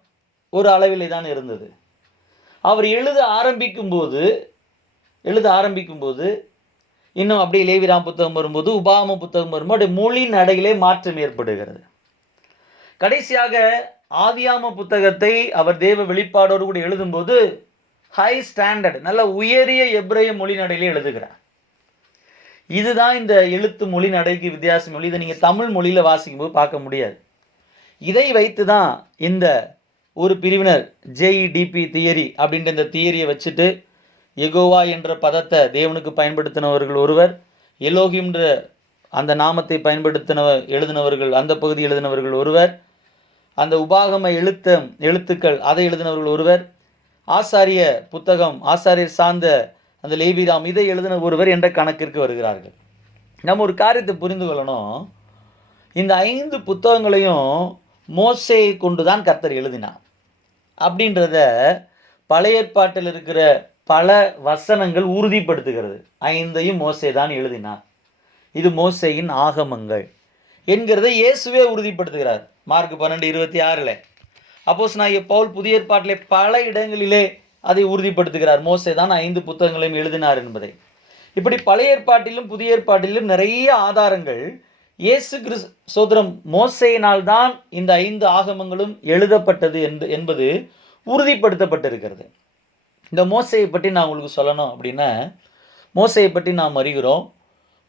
ஒரு அளவிலே தான் இருந்தது. அவர் எழுத ஆரம்பிக்கும் போது இன்னும் அப்படியே லேவியராம் புத்தகம் வரும்போது, உபாகம புத்தகம் வரும்போது மொழி நடையிலே மாற்றம் ஏற்படுகிறது. கடைசியாக ஆதியாகம புத்தகத்தை அவர் தேவ வெளிப்பாடோடு கூட எழுதும்போது ஹை ஸ்டாண்டர்ட், நல்ல உயரிய எபிரேய மொழி நடையிலே எழுதுகிறார். இதுதான் இந்த எழுத்து மொழி நடைக்கு வித்தியாசம். இதை நீங்கள் தமிழ் மொழியில் வாசிக்கும்போது பார்க்க முடியாது. இதை வைத்து தான் இந்த ஒரு பிரிவினர் ஜேஇடிபி தியரி அப்படின்ற இந்த தியரியை வச்சுட்டு யெகோவா என்ற பதத்தை தேவனுக்கு பயன்படுத்தினவர்கள் ஒருவர், எலோகிம்ன்ற அந்த நாமத்தை எழுதினவர்கள், அந்த பகுதி எழுதினவர்கள் ஒருவர், அந்த உபாகம எழுத்துக்கள் அதை எழுதினவர்கள் ஒருவர், ஆசாரிய புத்தகம், ஆசாரியர் சார்ந்த அந்த லேவியராம் இதை எழுதின ஒருவர் என்ற கணக்கிற்கு வருகிறார்கள். நம்ம ஒரு காரியத்தை புரிந்து கொள்ளணும். இந்த 5 புத்தகங்களையும் மோசேயை கொண்டு தான் கர்த்தர் எழுதினார் அப்படின்றத பழைய ஏற்பாட்டில் இருக்கிற பல வசனங்கள் உறுதிப்படுத்துகிறது. 5ஐயும் மோசே தான் எழுதினார், இது மோசேயின் ஆகமங்கள் என்கிறதை இயேசுவே உறுதிப்படுத்துகிறார். மார்க் 12:26 அப்போஸ்தலனாகிய பவுல் புதிய ஏற்பாட்டிலே பல இடங்களிலே அதை உறுதிப்படுத்துகிறார், மோசே தான் 5 புத்தகங்களையும் எழுதினார் என்பதை. இப்படி பழைய ஏற்பாட்டிலும் புதிய ஏற்பாட்டிலும் நிறைய ஆதாரங்கள் இயேசு சோதரம் மோசேயினால் தான் இந்த 5 ஆகமங்களும் எழுதப்பட்டது என்பது உறுதிப்படுத்தப்பட்டிருக்கிறது. இந்த மோசேயை பற்றி நான் உங்களுக்கு சொல்லணும் அப்படின்னா, மோசேயை பற்றி நாம் அறிகிறோம்.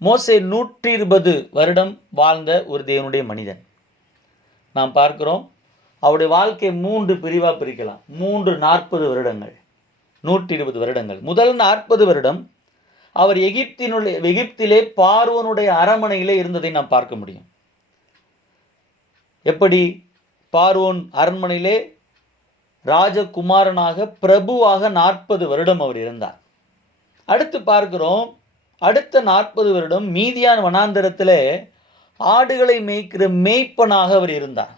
மோசே 120 வருடம் வாழ்ந்த ஒரு தேவனுடைய மனிதன். நாம் பார்க்கிறோம், அவருடைய வாழ்க்கை 3 பிரிவாக பிரிக்கலாம். 40 வருடங்கள், 120 வருடங்கள். முதல் 40 வருடம் அவர் எகிப்திலே பார்வோனுடைய அரண்மனையிலே இருந்ததை நாம் பார்க்க முடியும். எப்படி பார்வோன் அரண்மனையிலே ராஜகுமாரனாக பிரபுவாக 40 வருடம் அவர் இருந்தார். அடுத்து பார்க்கிறோம், அடுத்த 40 வருடம் மீதியான் வனாந்தரத்தில் ஆடுகளை மேய்க்கிற மேய்ப்பனாக அவர் இருந்தார்.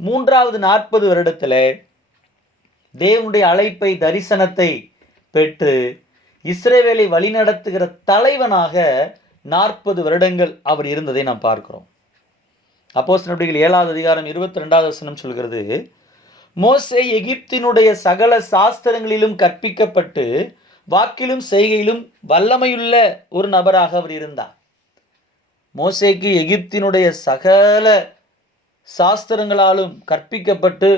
3வது 40 வருடத்தில் தேவனுடைய அழைப்பை, தரிசனத்தை பெற்று இஸ்ரவேலை வழிநடத்துகிற தலைவனாக 40 வருடங்கள் அவர் இருந்ததை நாம் பார்க்கிறோம். அப்போஸ்தலர் 7வது அதிகாரம் 22வது வசனம் சொல்கிறது, மோசே எகிப்தினுடைய சகல சாஸ்திரங்களிலும் கற்பிக்கப்பட்டு வாக்கிலும் செய்கையிலும் வல்லமையுள்ள ஒரு நபராக அவர் இருந்தார். மோசேக்கு எகிப்தினுடைய சகல சாஸ்திரங்களாலும் கற்பிக்கப்பட்டு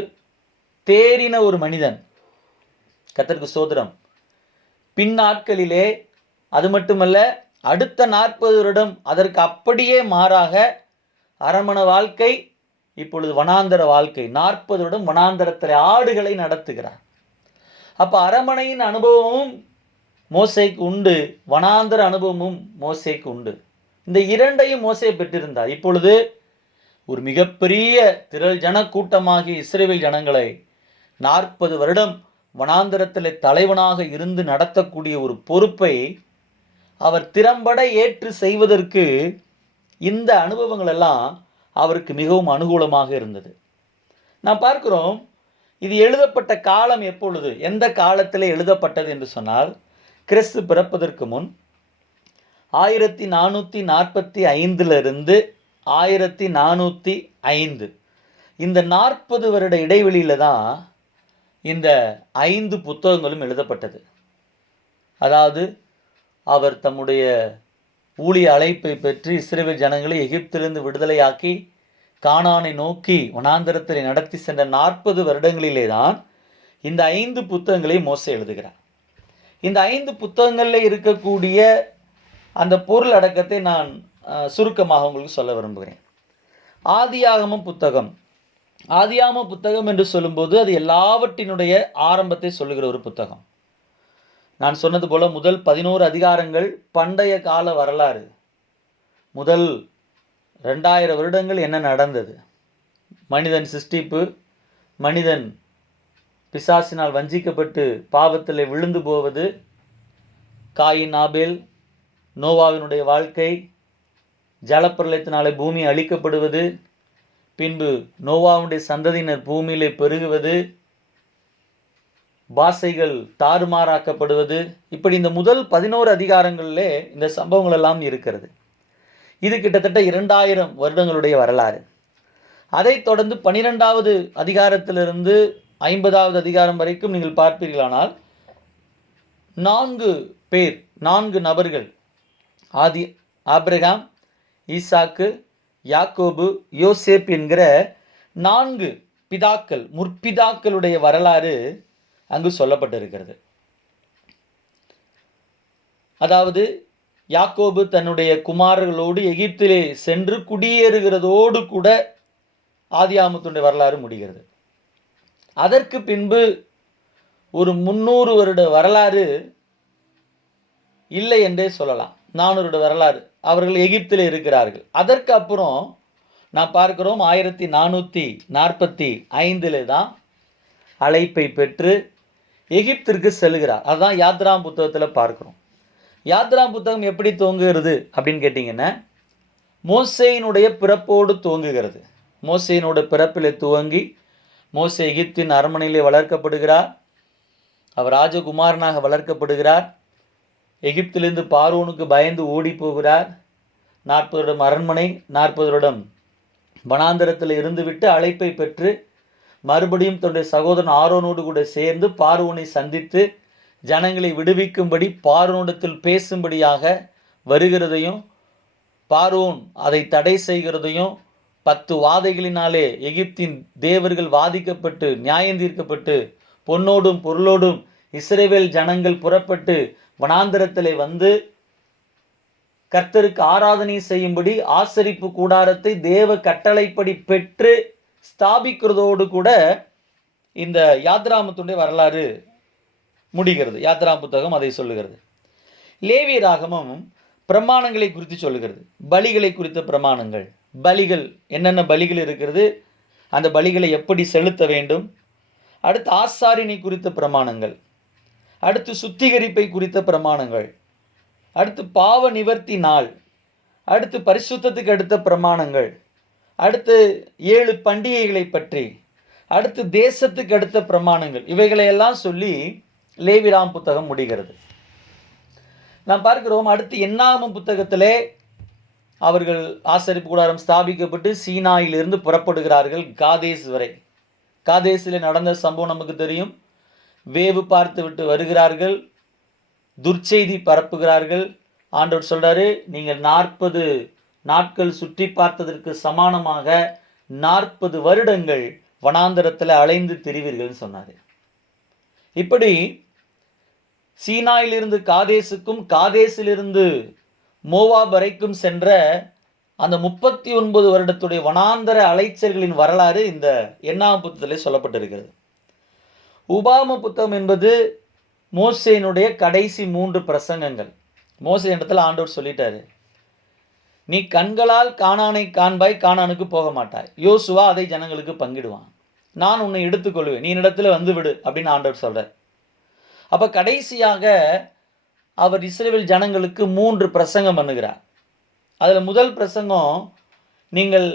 தேறின ஒரு மனிதன். கர்த்தருக்கு ஸ்தோத்திரம். பின்னாட்களிலே அது மட்டுமல்ல, அடுத்த 40 வருடம் அதற்கு அப்படியே மாறாக அரமண வாழ்க்கை, இப்பொழுது வனாந்தர வாழ்க்கை. 40 வருடம் வனாந்தரத்தில் ஆடுகளை நடத்துகிறார். அப்போ அரமனையின் அனுபவமும் மோசேக்கு உண்டு, வனாந்தர அனுபவமும் மோசேக்கு உண்டு. இந்த இரண்டையும் மோசே பெற்றிருந்தார். இப்பொழுது ஒரு மிகப்பெரிய திரள் ஜன கூட்டமாகிய இஸ்ரவேல் ஜனங்களை 40 வருடம் வனாந்தரத்தில் தலைவனாக இருந்து நடத்தக்கூடிய ஒரு பொறுப்பை அவர் திறம்பட ஏற்று செய்வதற்கு இந்த அனுபவங்கள் எல்லாம் அவருக்கு மிகவும் அனுகூலமாக இருந்தது. நாம் பார்க்கிறோம், இது எழுதப்பட்ட காலம் எப்பொழுது, எந்த காலத்தில் எழுதப்பட்டது என்று சொன்னால், கிறிஸ்து பிறப்பதற்கு முன் 1445 1405 இந்த 40 வருட இடைவெளியில் தான் இந்த 5 புத்தகங்களும் எழுதப்பட்டது. அதாவது அவர் தம்முடைய ஊழிய அழைப்பை பெற்று இஸ்ரவேல் ஜனங்களை எகிப்திலிருந்து விடுதலையாக்கி கானானை நோக்கி வனாந்தரத்தில் நடத்தி சென்ற 40 வருடங்களிலே தான் இந்த 5 புத்தகங்களை மோசே எழுதுகிறார். இந்த 5 புத்தகங்களில் இருக்கக்கூடிய அந்த பொருள் அடக்கத்தை நான் சுருக்கமாக உங்களுக்கு சொல்ல விரும்புகிறேன். ஆதியாகம புத்தகம். ஆதியாகம புத்தகம் என்று சொல்லும்போது அது எல்லாவற்றினுடைய ஆரம்பத்தை சொல்லுகிற ஒரு புத்தகம். நான் சொன்னது போல முதல் 11 அதிகாரங்கள் பண்டைய கால வரலாறு. முதல் 2000 வருடங்கள் என்ன நடந்தது, மனிதன் சிருஷ்டிப்பு, மனிதன் பிசாசினால் வஞ்சிக்கப்பட்டு பாவத்தில் விழுந்து போவது, காயின் ஆபேல், நோவாவினுடைய வாழ்க்கை, ஜலப்பிரளயத்தினாலே பூமி அழிக்கப்படுவது, பின்பு நோவாவுடைய சந்ததியினர் பூமியிலே பெருகுவது, பாஷைகள் தாறுமாறாக்கப்படுவது, இப்படி இந்த முதல் 11 அதிகாரங்களிலே இந்த சம்பவங்கள் எல்லாம் இருக்கிறது. இது கிட்டத்தட்ட 2000 வருடங்களுடைய வரலாறு. அதைத் தொடர்ந்து 12வது அதிகாரத்திலிருந்து 50வது அதிகாரம் வரைக்கும் நீங்கள் பார்ப்பீர்களானால் 4 நபர்கள், ஆபிரகாம், ஈசாக்கு, யாக்கோபு, யோசேப் என்கிற 4 பிதாக்கள், முற்பிதாக்களுடைய வரலாறு அங்கு சொல்லப்பட்டிருக்கிறது. அதாவது யாக்கோபு தன்னுடைய குமாரர்களோடு எகிப்திலே சென்று குடியேறுகிறதோடு கூட ஆதியாகமத்தினுடைய வரலாறு முடிகிறது. அதற்கு பின்பு ஒரு 300 வருட வரலாறு இல்லை என்றே சொல்லலாம். 400 வருட வரலாறு அவர்கள் எகிப்தில் இருக்கிறார்கள். அதற்கு அப்புறம் நான் பார்க்கிறோம் 1445 தான் அழைப்பை பெற்று எகிப்திற்கு செல்கிறார். அதுதான் யாத்ராம் புத்தகத்தில் பார்க்கிறோம். யாத்ராம் புத்தகம் எப்படி துவங்குகிறது அப்படின்னு கேட்டிங்கன்னா, மோசேயினுடைய பிறப்போடு துவங்குகிறது. மோசேயினுடைய பிறப்பிலே துவங்கி மோசே எகிப்தின் அரண்மனையிலே வளர்க்கப்படுகிறார். அவர் ராஜகுமாரனாக வளர்க்கப்படுகிறார். எகிப்திலிருந்து பார்வோனுக்கு பயந்து ஓடி போகிறார். 40 வருடம் அரண்மனை, 40 வருடம் வனாந்தரத்தில் இருந்துவிட்டு அழைப்பை பெற்று மறுபடியும் தன்னுடைய சகோதரன் ஆரோனோடு கூட சேர்ந்து பார்வோனை சந்தித்து ஜனங்களை விடுவிக்கும்படி பார்வோனிடத்தில் பேசும்படியாக வருகிறதையும், பார்வோன் அதை தடை செய்கிறதையும், 10 வாதைகளினாலே எகிப்தின் தேவர்கள் வாதிக்கப்பட்டு நியாயந்தீர்க்கப்பட்டு பொன்னோடும் பொருளோடும் இஸ்ரவேல் ஜனங்கள் புறப்பட்டு வனாந்தரத்திலே வந்து கர்த்தருக்கு ஆராதனை செய்யும்படி ஆசரிப்பு கூடாரத்தை தேவ கட்டளைப்படி பெற்று ஸ்தாபிக்கிறதோடு கூட இந்த யாத்ராமத்துடைய வரலாறு முடிகிறது. யாத்ராம் புத்தகம் அதை சொல்லுகிறது. லேவிய ராகமம் பிரமாணங்களை குறித்து சொல்லுகிறது. பலிகளை குறித்த பிரமாணங்கள், பலிகள் என்னென்ன பலிகள் இருக்கிறது, அந்த பலிகளை எப்படி செலுத்த வேண்டும், அடுத்து ஆசாரினை குறித்த பிரமாணங்கள், அடுத்து சுத்திகரிப்பை குறித்த பிரமாணங்கள், அடுத்து பாவ நிவர்த்தி நாள், அடுத்து பரிசுத்தத்துக்கு அடுத்த பிரமாணங்கள், அடுத்து 7 பண்டிகைகளை பற்றி, அடுத்து தேசத்துக்கு அடுத்த பிரமாணங்கள், இவைகளையெல்லாம் சொல்லி லேவியராம் புத்தகம் முடிகிறது. நாம் பார்க்கிறோம், அடுத்து என்னாகமம் புத்தகத்திலே அவர்கள் ஆசரிப்பு கூடாரம் ஸ்தாபிக்கப்பட்டு சீனாயிலிருந்து புறப்படுகிறார்கள் காதேஸ் வரை. காதேஸில் நடந்த சம்பவம் நமக்கு தெரியும். வேவு பார்த்து விட்டு வருகிறார்கள், துர்ச்செய்தி பரப்புகிறார்கள். ஆண்டவர் சொல்றாரு, நீங்கள் 40 நாட்கள் சுற்றி பார்த்ததற்கு சமானமாக 40 வருடங்கள் வனாந்தரத்தில் அலைந்து திரிவீர்கள் சொன்னார். இப்படி சீனாயிலிருந்து காதேசுக்கும் காதேசிலிருந்து மோவாப் வரைக்கும் சென்ற அந்த 39 வருடத்துடைய வனாந்தர அலைச்சல்களின் வரலாறு இந்த எண்ணாகம புத்தகத்திலே சொல்லப்பட்டிருக்கிறது. உபாகம புத்தகம் என்பது மோசேயினுடைய கடைசி 3 பிரசங்கங்கள். மோசே இடத்துல ஆண்டவர் சொல்லிட்டாரு, நீ கண்களால் கானானை காண்பாய், கானானுக்கு போக மாட்டாய். யோசுவா அதை ஜனங்களுக்கு பங்கிடுவான். நான் உன்னை எடுத்துக்கொள்வேன், நீ இடத்துல வந்து விடு அப்படின்னு ஆண்டவர் சொல்றார். அப்போ கடைசியாக அவர் இஸ்ரவேல் ஜனங்களுக்கு 3 பிரசங்கம் பண்ணுகிறார். அதில் முதல் பிரசங்கம், நீங்கள்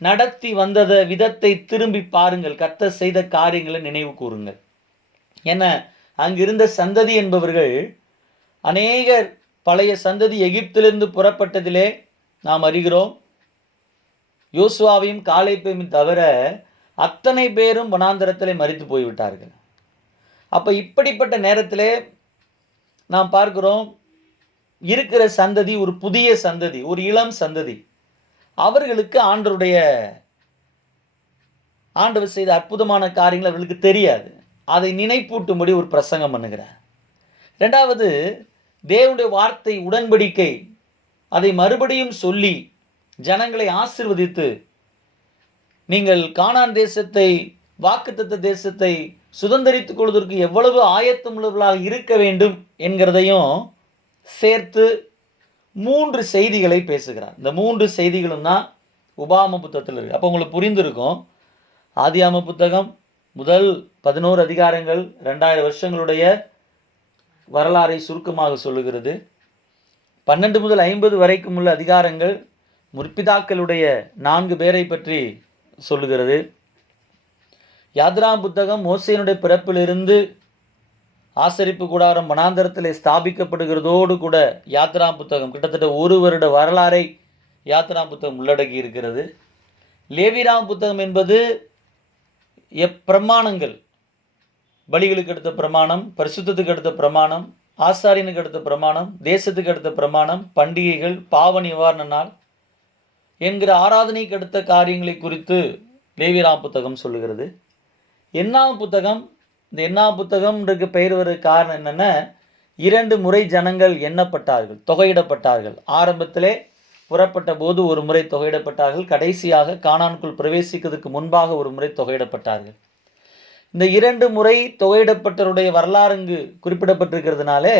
நடத்தி வந்தத விதத்தை திரும்பி பாருங்கள், கர்த்தர் செய்த காரியங்களை நினைவு கூறுங்கள். என அங்கிருந்த சந்ததி என்பவர்கள் அநேகர் பழைய சந்ததி எகிப்திலிருந்து புறப்பட்டதிலே நாம் அறிகிறோம். யோசுவாவையும் காலேபையும் தவிர அத்தனை பேரும் வனாந்தரத்திலே மரித்து போய்விட்டார்கள். அப்போ இப்படிப்பட்ட நேரத்திலே நாம் பார்க்கிறோம், இருக்கிற சந்ததி ஒரு புதிய சந்ததி, ஒரு இளம் சந்ததி. அவர்களுக்கு ஆண்டவர் செய்த அற்புதமான காரியங்கள் அவர்களுக்கு தெரியாது. அதை நினைப்பூட்டும்படி ஒரு பிரசங்கம் பண்ணுகிறார். 2வது, தேவனுடைய வார்த்தை உடன்படிக்கை, அதை மறுபடியும் சொல்லி ஜனங்களை ஆசீர்வதித்து, நீங்கள் கானான் தேசத்தை, வாக்குத்தத்த தேசத்தை சுதந்தரித்துக் கொள்வதற்கு எவ்வளவு ஆயத்தமுள்ளவர்களாக இருக்க வேண்டும் என்கிறதையும் சேர்த்து 3 செய்திகளை பேசுகிறார். இந்த 3 செய்திகளும் தான் உபாகம புத்தகத்தில் இருக்கு. அப்போ உங்களுக்கு புரிந்திருக்கும், ஆதியாகம புத்தகம் முதல் 11 அதிகாரங்கள் 2000 வருஷங்களுடைய வரலாறை சுருக்கமாக சொல்லுகிறது. 12 முதல் 50 வரைக்கும் உள்ள அதிகாரங்கள் முற்பிதாக்களுடைய 4 பேரை பற்றி சொல்லுகிறது. யாத்ராம் புத்தகம் மோசேயினுடைய பிறப்பிலிருந்து ஆசரிப்பு கூடாரம் வனாந்தரத்தில் ஸ்தாபிக்கப்படுகிறதோடு கூட யாத்ராம் புத்தகம் கிட்டத்தட்ட 1 வருட வரலாறை யாத்ராம் புத்தகம் உள்ளடக்கி இருக்கிறது. லேவியராம் புத்தகம் என்பது பிரமாணங்கள், பலிகளுக்கு அடுத்த பிரமாணம், பரிசுத்தத்துக்கு அடுத்த பிரமாணம், ஆசாரியனுக்கு அடுத்த பிரமாணம், தேசத்துக்கு அடுத்த பிரமாணம், பண்டிகைகள், பாவ நிவாரண நாள் என்கிற ஆராதனைக்கு அடுத்த காரியங்களை குறித்து லேவியராம் புத்தகம் சொல்லுகிறது. எண்ணாகம புத்தகம், இந்த எண்ணாகம புத்தகம்ன்றதுக்கு பெயர் வர காரணம் என்னென்னா, 2 முறை ஜனங்கள் எண்ணப்பட்டார்கள், தொகையிடப்பட்டார்கள். ஆரம்பத்திலே புறப்பட்ட போது ஒரு முறை தொகையிடப்பட்டார்கள், கடைசியாக கானானுக்குள் பிரவேசிக்கிறதுக்கு முன்பாக ஒரு முறை தொகையிடப்பட்டார்கள். இந்த 2 முறை தொகையிடப்பட்டவருடைய வரலாறு இங்கு குறிப்பிடப்பட்டிருக்கிறதுனாலே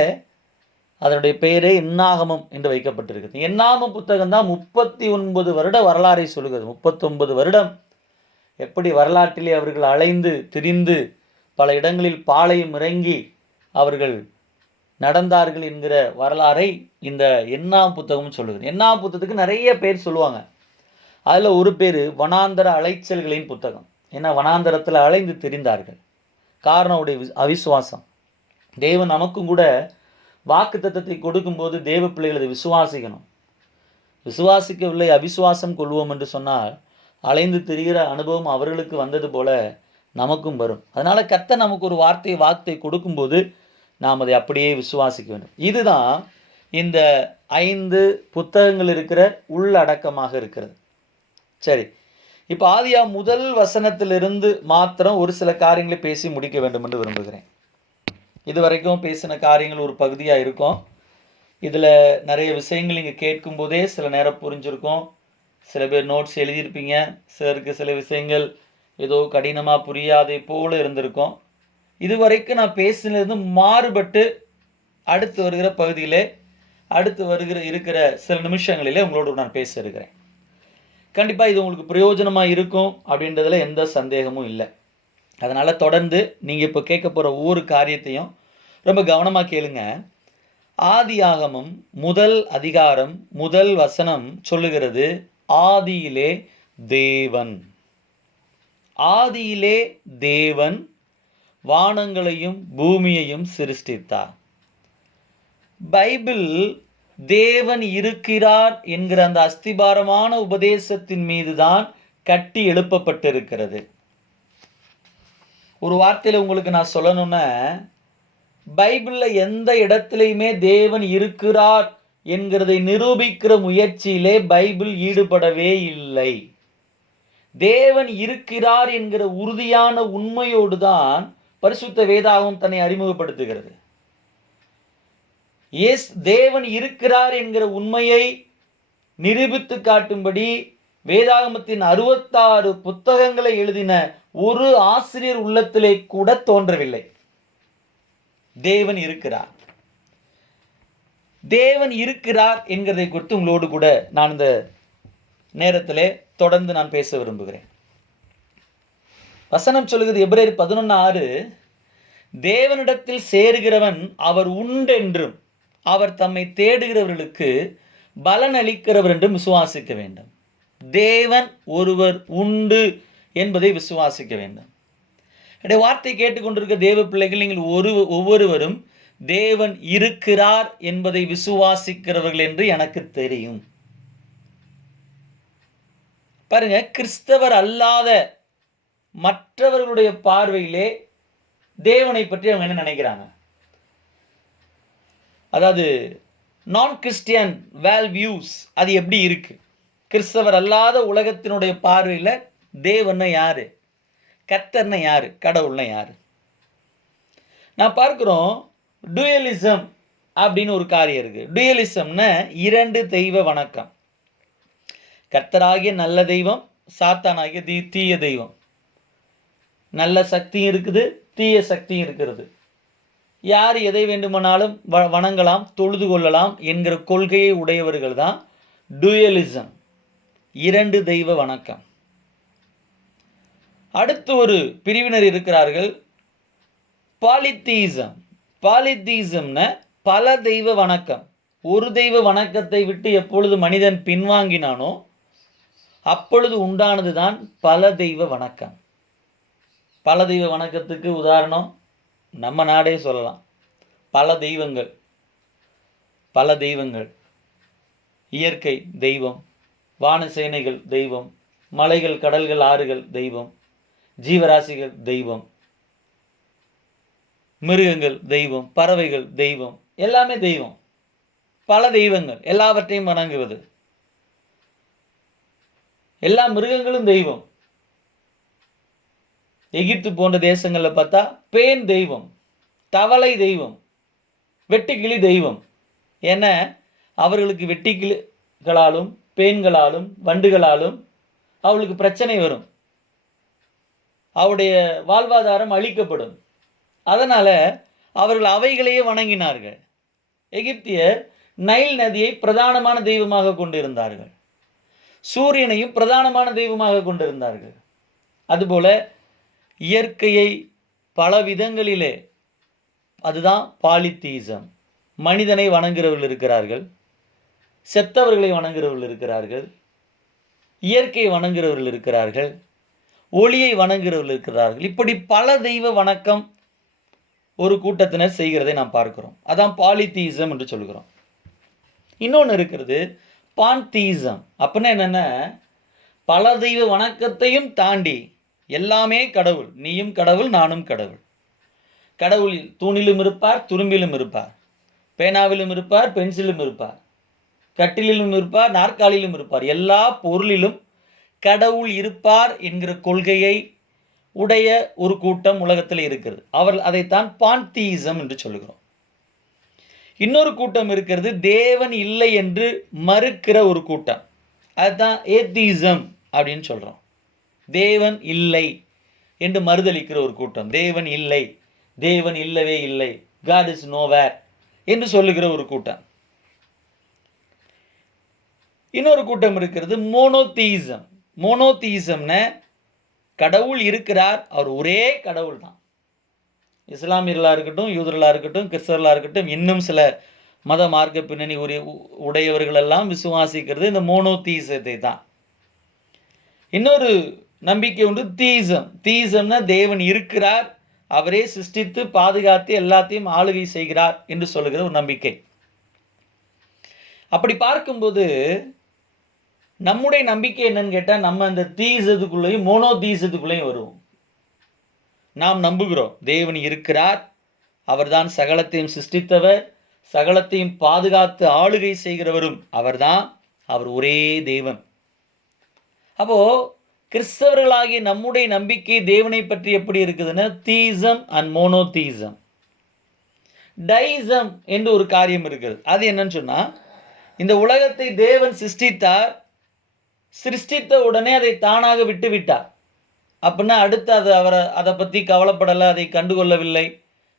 அதனுடைய பெயரே எண்ணாகமம் என்று வைக்கப்பட்டிருக்கிறது. எண்ணாகம புத்தகம் தான் 39 வருட வரலாறை சொல்லுகிறது. 39 வருடம் எப்படி வரலாற்றிலே அவர்கள் அலைந்து திரிந்து பல இடங்களில் பாளையம் இறங்கி அவர்கள் நடந்தார்கள் என்கிற வரலாறை இந்த எண்ணாகம புத்தகம் சொல்லுகிறது. எண்ணாகம புத்தகத்துக்கு நிறைய பேர் சொல்லுவாங்க. அதில் ஒரு பேர் வனாந்தர அலைச்சல்களின் புத்தகம். ஏன்னா வனாந்தரத்தில் அலைந்து திரிந்தார்கள். காரணம் உடைய அவிசுவாசம். தேவன் நமக்கும் கூட வாக்கு தத்தத்தை கொடுக்கும்போது தேவ பிள்ளைகள் அதை விசுவாசிக்கணும். விசுவாசிக்கவில்லை, அவிசுவாசம் கொள்வோம் என்று சொன்னால் அலைந்து திரிகிற அனுபவம் அவர்களுக்கு வந்தது போல நமக்கும் வரும். அதனால் கர்த்தர் நமக்கு ஒரு வார்த்தை கொடுக்கும்போது நாம் அதை அப்படியே விசுவாசிக்க வேண்டும். இதுதான் இந்த 5 புத்தகங்கள் இருக்கிற உள்ளடக்கமாக இருக்கிறது. சரி, இப்போ ஆதியா முதல் வசனத்திலிருந்து மாத்திரம் ஒரு சில காரியங்களை பேசி முடிக்க வேண்டும் என்று விரும்புகிறேன். இதுவரைக்கும் பேசின காரியங்கள் ஒரு பகுதியாக இருக்கும். இதில் நிறைய விஷயங்கள் நீங்கள் கேட்கும்போதே சில நேரம் புரிஞ்சிருக்கும். சில பேர் நோட்ஸ் எழுதியிருப்பீங்க, சிலருக்கு சில விஷயங்கள் ஏதோ கடினமாக புரியாதே போல இருந்திருக்கும். இதுவரைக்கும் நான் பேசினது மாறுபட்டு அடுத்து வருகிற பகுதியிலே இருக்கிற சில நிமிஷங்களிலே உங்களோடு நான் பேச இருக்கிறேன். கண்டிப்பாக இது உங்களுக்கு பிரயோஜனமாக இருக்கும் அப்படின்றதுல எந்த சந்தேகமும் இல்லை. அதனால் தொடர்ந்து நீங்கள் இப்போ கேட்க போகிற ஒவ்வொரு காரியத்தையும் ரொம்ப கவனமாக கேளுங்க. ஆதியாகமம் முதல் அதிகாரம் முதல் வசனம் சொல்லுகிறது, ஆதியிலே தேவன். ஆதியிலே தேவன் வானங்களையும் பூமியையும் சிருஷ்டித்தார். பைபிள் தேவன் இருக்கிறார் என்கிற அந்த அஸ்திபாரமான உபதேசத்தின் மீதுதான் கட்டி எழுப்பப்பட்டிருக்கிறது. ஒரு வார்த்தையில் உங்களுக்கு நான் சொல்லணும்னா, பைபிளில் எந்த இடத்துலையுமே தேவன் இருக்கிறார் என்கிறதை நிரூபிக்கிற முயற்சியிலே பைபிள் ஈடுபடவே இல்லை. தேவன் இருக்கிறார் என்கிற உறுதியான உண்மையோடு தான் பரிசுத்த வேதாகமம் தன்னை அறிமுகப்படுத்துகிறது. தேவன் இருக்கிறார் என்கிற உண்மையை நிரூபித்து காட்டும்படி வேதாகமத்தின் 66 புத்தகங்களை எழுதின ஒரு ஆசிரியர் உள்ளத்திலே கூட தோன்றவில்லை. தேவன் இருக்கிறார். தேவன் இருக்கிறார் என்கிறதை குறித்து உங்களோடு கூட நான் இந்த நேரத்திலே தொடர்ந்து நான் பேச விரும்புகிறேன். வசனம் சொல்லுகிறது, எபிரேயர் 11:6, தேவனிடத்தில் சேருகிறவன் அவர் உண்டென்றும் அவர் தம்மை தேடுகிறவர்களுக்கு பலன் அளிக்கிறவர் என்றும் விசுவாசிக்க வேண்டும். தேவன் ஒருவர் உண்டு என்பதை விசுவாசிக்க வேண்டும். வார்த்தை கேட்டுக்கொண்டிருக்க தேவ பிள்ளைகள், நீங்கள் ஒவ்வொருவரும் தேவன் இருக்கிறார் என்பதை விசுவாசிக்கிறவர்கள் என்று எனக்கு தெரியும். பாருங்க, கிறிஸ்தவர் அல்லாத மற்றவர்களுடைய பார்வையிலே தேவனை பற்றி அவங்க என்ன நினைக்கிறாங்க? அதாவது நான் கிறிஸ்டியன் வேல் வியூஸ் அது எப்படி இருக்கு? கிறிஸ்தவர் அல்லாத உலகத்தினுடைய பார்வையில் தேவன்னா யாரு, கர்த்தர்னா யாரு, கடவுள்னா யாரு? நான் பார்க்கிறோம், டூயலிசம் அப்படின்னு ஒரு காரியம் இருக்கு. டூயலிசம்னா 2 தெய்வ வணக்கம். கர்த்தராகிய நல்ல தெய்வம், சாத்தானாகிய தீய தெய்வம். நல்ல சக்தியும் இருக்குது, தீய சக்தியும் இருக்கிறது. யார் எதை வேண்டுமானாலும் வணங்கலாம், தொழுது கொள்ளலாம் என்கிற கொள்கையை உடையவர்கள் தான் டூயலிசம், 2 தெய்வ வணக்கம். அடுத்து ஒரு பிரிவினர் இருக்கிறார்கள், பாலித்தீசம். பாலித்தீசம்னா பல தெய்வ வணக்கம். ஒரு தெய்வ வணக்கத்தை விட்டு எப்பொழுது மனிதன் பின்வாங்கினானோ அப்பொழுது உண்டானது தான் பல தெய்வ வணக்கம். பல தெய்வ வணக்கத்துக்கு உதாரணம் நம்ம நாடே சொல்லலாம். பல தெய்வங்கள், இயற்கை தெய்வம், வானசேனைகள் தெய்வம், மலைகள், கடல்கள், ஆறுகள் தெய்வம், ஜீவராசிகள் தெய்வம், மிருகங்கள் தெய்வம், பறவைகள் தெய்வம், எல்லாமே தெய்வம். பல தெய்வங்கள், எல்லாவற்றையும் வணங்குவது. எல்லா மிருகங்களும் தெய்வம். எகிப்து போன்ற தேசங்களில் பார்த்தா பேன் தெய்வம், தவளை தெய்வம், வெட்டுக்கிளி தெய்வம். என அவர்களுக்கு வெட்டுக்கிளிகளாலும் பேன்களாலும் வண்டுகளாலும் அவளுக்கு பிரச்சனை வரும், அவருடைய வாழ்வாதாரம் அழிக்கப்படும். அதனால் அவர்கள் அவைகளையே வணங்கினார்கள். எகிப்தியர் நைல் நதியை பிரதானமான தெய்வமாக கொண்டிருந்தார்கள், சூரியனையும் பிரதானமான தெய்வமாக கொண்டிருந்தார்கள். அதுபோல இயற்கையை பல விதங்களிலே, அதுதான் பாலித்தீசம். மனிதனை வணங்குறவர்கள் இருக்கிறார்கள், செத்தவர்களை வணங்குறவர்கள் இருக்கிறார்கள், இயற்கையை வணங்குறவர்கள் இருக்கிறார்கள், ஒளியை வணங்குறவர்கள் இருக்கிறார்கள். இப்படி பல தெய்வ வணக்கம் ஒரு கூட்டத்தினர் செய்கிறதை நாம் பார்க்கிறோம். அதான் பாலித்தீசம் என்று சொல்கிறோம். இன்னொன்று இருக்கிறது பான்தீசம். அப்படின்னா என்னென்ன, பல தெய்வ வணக்கத்தையும் தாண்டி எல்லாமே கடவுள், நீயும் கடவுள் நானும் கடவுள். கடவுள் தூணிலும் இருப்பார், துரும்பிலும் இருப்பார், பேனாவிலும் இருப்பார், பென்சிலும் இருப்பார், கட்டிலும் இருப்பார், நாற்காலியிலும் இருப்பார். எல்லா பொருளிலும் கடவுள் இருப்பார் என்கிற கொள்கையை உடைய ஒரு கூட்டம் உலகத்தில் இருக்கிறது. அவர்கள் அதைத்தான் பான்தீசம் என்று சொல்லுகிறோம். இன்னொரு கூட்டம் இருக்கிறது, தேவன் இல்லை என்று மறுக்கிற ஒரு கூட்டம். அதுதான் ஏத்தீசம் அப்படின்னு சொல்கிறோம். தேவன் இல்லை என்று மறுதளிக்கிற ஒரு கூட்டம். தேவன் இல்லை, தேவன் இல்லவே இல்லை, God is nowhere என்று சொல்லுகிற ஒரு கூட்டம். இன்னொரு கூட்டம் இருக்கிறது மோனோதீசம். மோனோதீசம்னு கடவுள் இருக்கிறார், அவர் ஒரே கடவுள் தான். இஸ்லாமியர்களாக இருக்கட்டும், யூதர்களாக இருக்கட்டும், கிறிஸ்தவர்களாக இருக்கட்டும், இன்னும் சில மத மார்க்க பின்னணி உடையவர்களெல்லாம் விசுவாசிக்கிறது இந்த மோனோதீசத்தை தான். இன்னொரு நம்பிக்கை உண்டு, தீசம். தீசம்னா தேவன் இருக்கிறார், அவரே சிருஷ்டித்து பாதுகாத்து எல்லாத்தையும் ஆளுகை செய்கிறார் என்று சொல்லுகிற ஒரு நம்பிக்கை. அப்படி பார்க்கும்போது நம்முடைய நம்பிக்கை என்னன்னு கேட்டால், நம்ம அந்த தீசத்துக்குள்ளேயும் மோனோதீசத்துக்குள்ளேயும் வருவோம். நாம் நம்புகிறோம் தேவன் இருக்கிறார், அவர்தான் சகலத்தையும் சிருஷ்டித்தவர், சகலத்தையும் பாதுகாத்து ஆளுகை செய்கிறவரும் அவர்தான், அவர் ஒரே தேவன். அப்போ கிறிஸ்தவர்களாகிய நம்முடைய நம்பிக்கை தேவனை பற்றி எப்படி இருக்குதுன்னா, தீசம் அண்ட் மோனோதீசம். டைசம் என்று ஒரு காரியம் இருக்குது. அது என்னன்னு சொன்னா, இந்த உலகத்தை தேவன் சிருஷ்டித்தார், சிருஷ்டித்த உடனே அதை தானாக விட்டு விட்டார். அப்படின்னா அடுத்து அதை பற்றி கவலைப்படலை, அதை கண்டுகொள்ளவில்லை,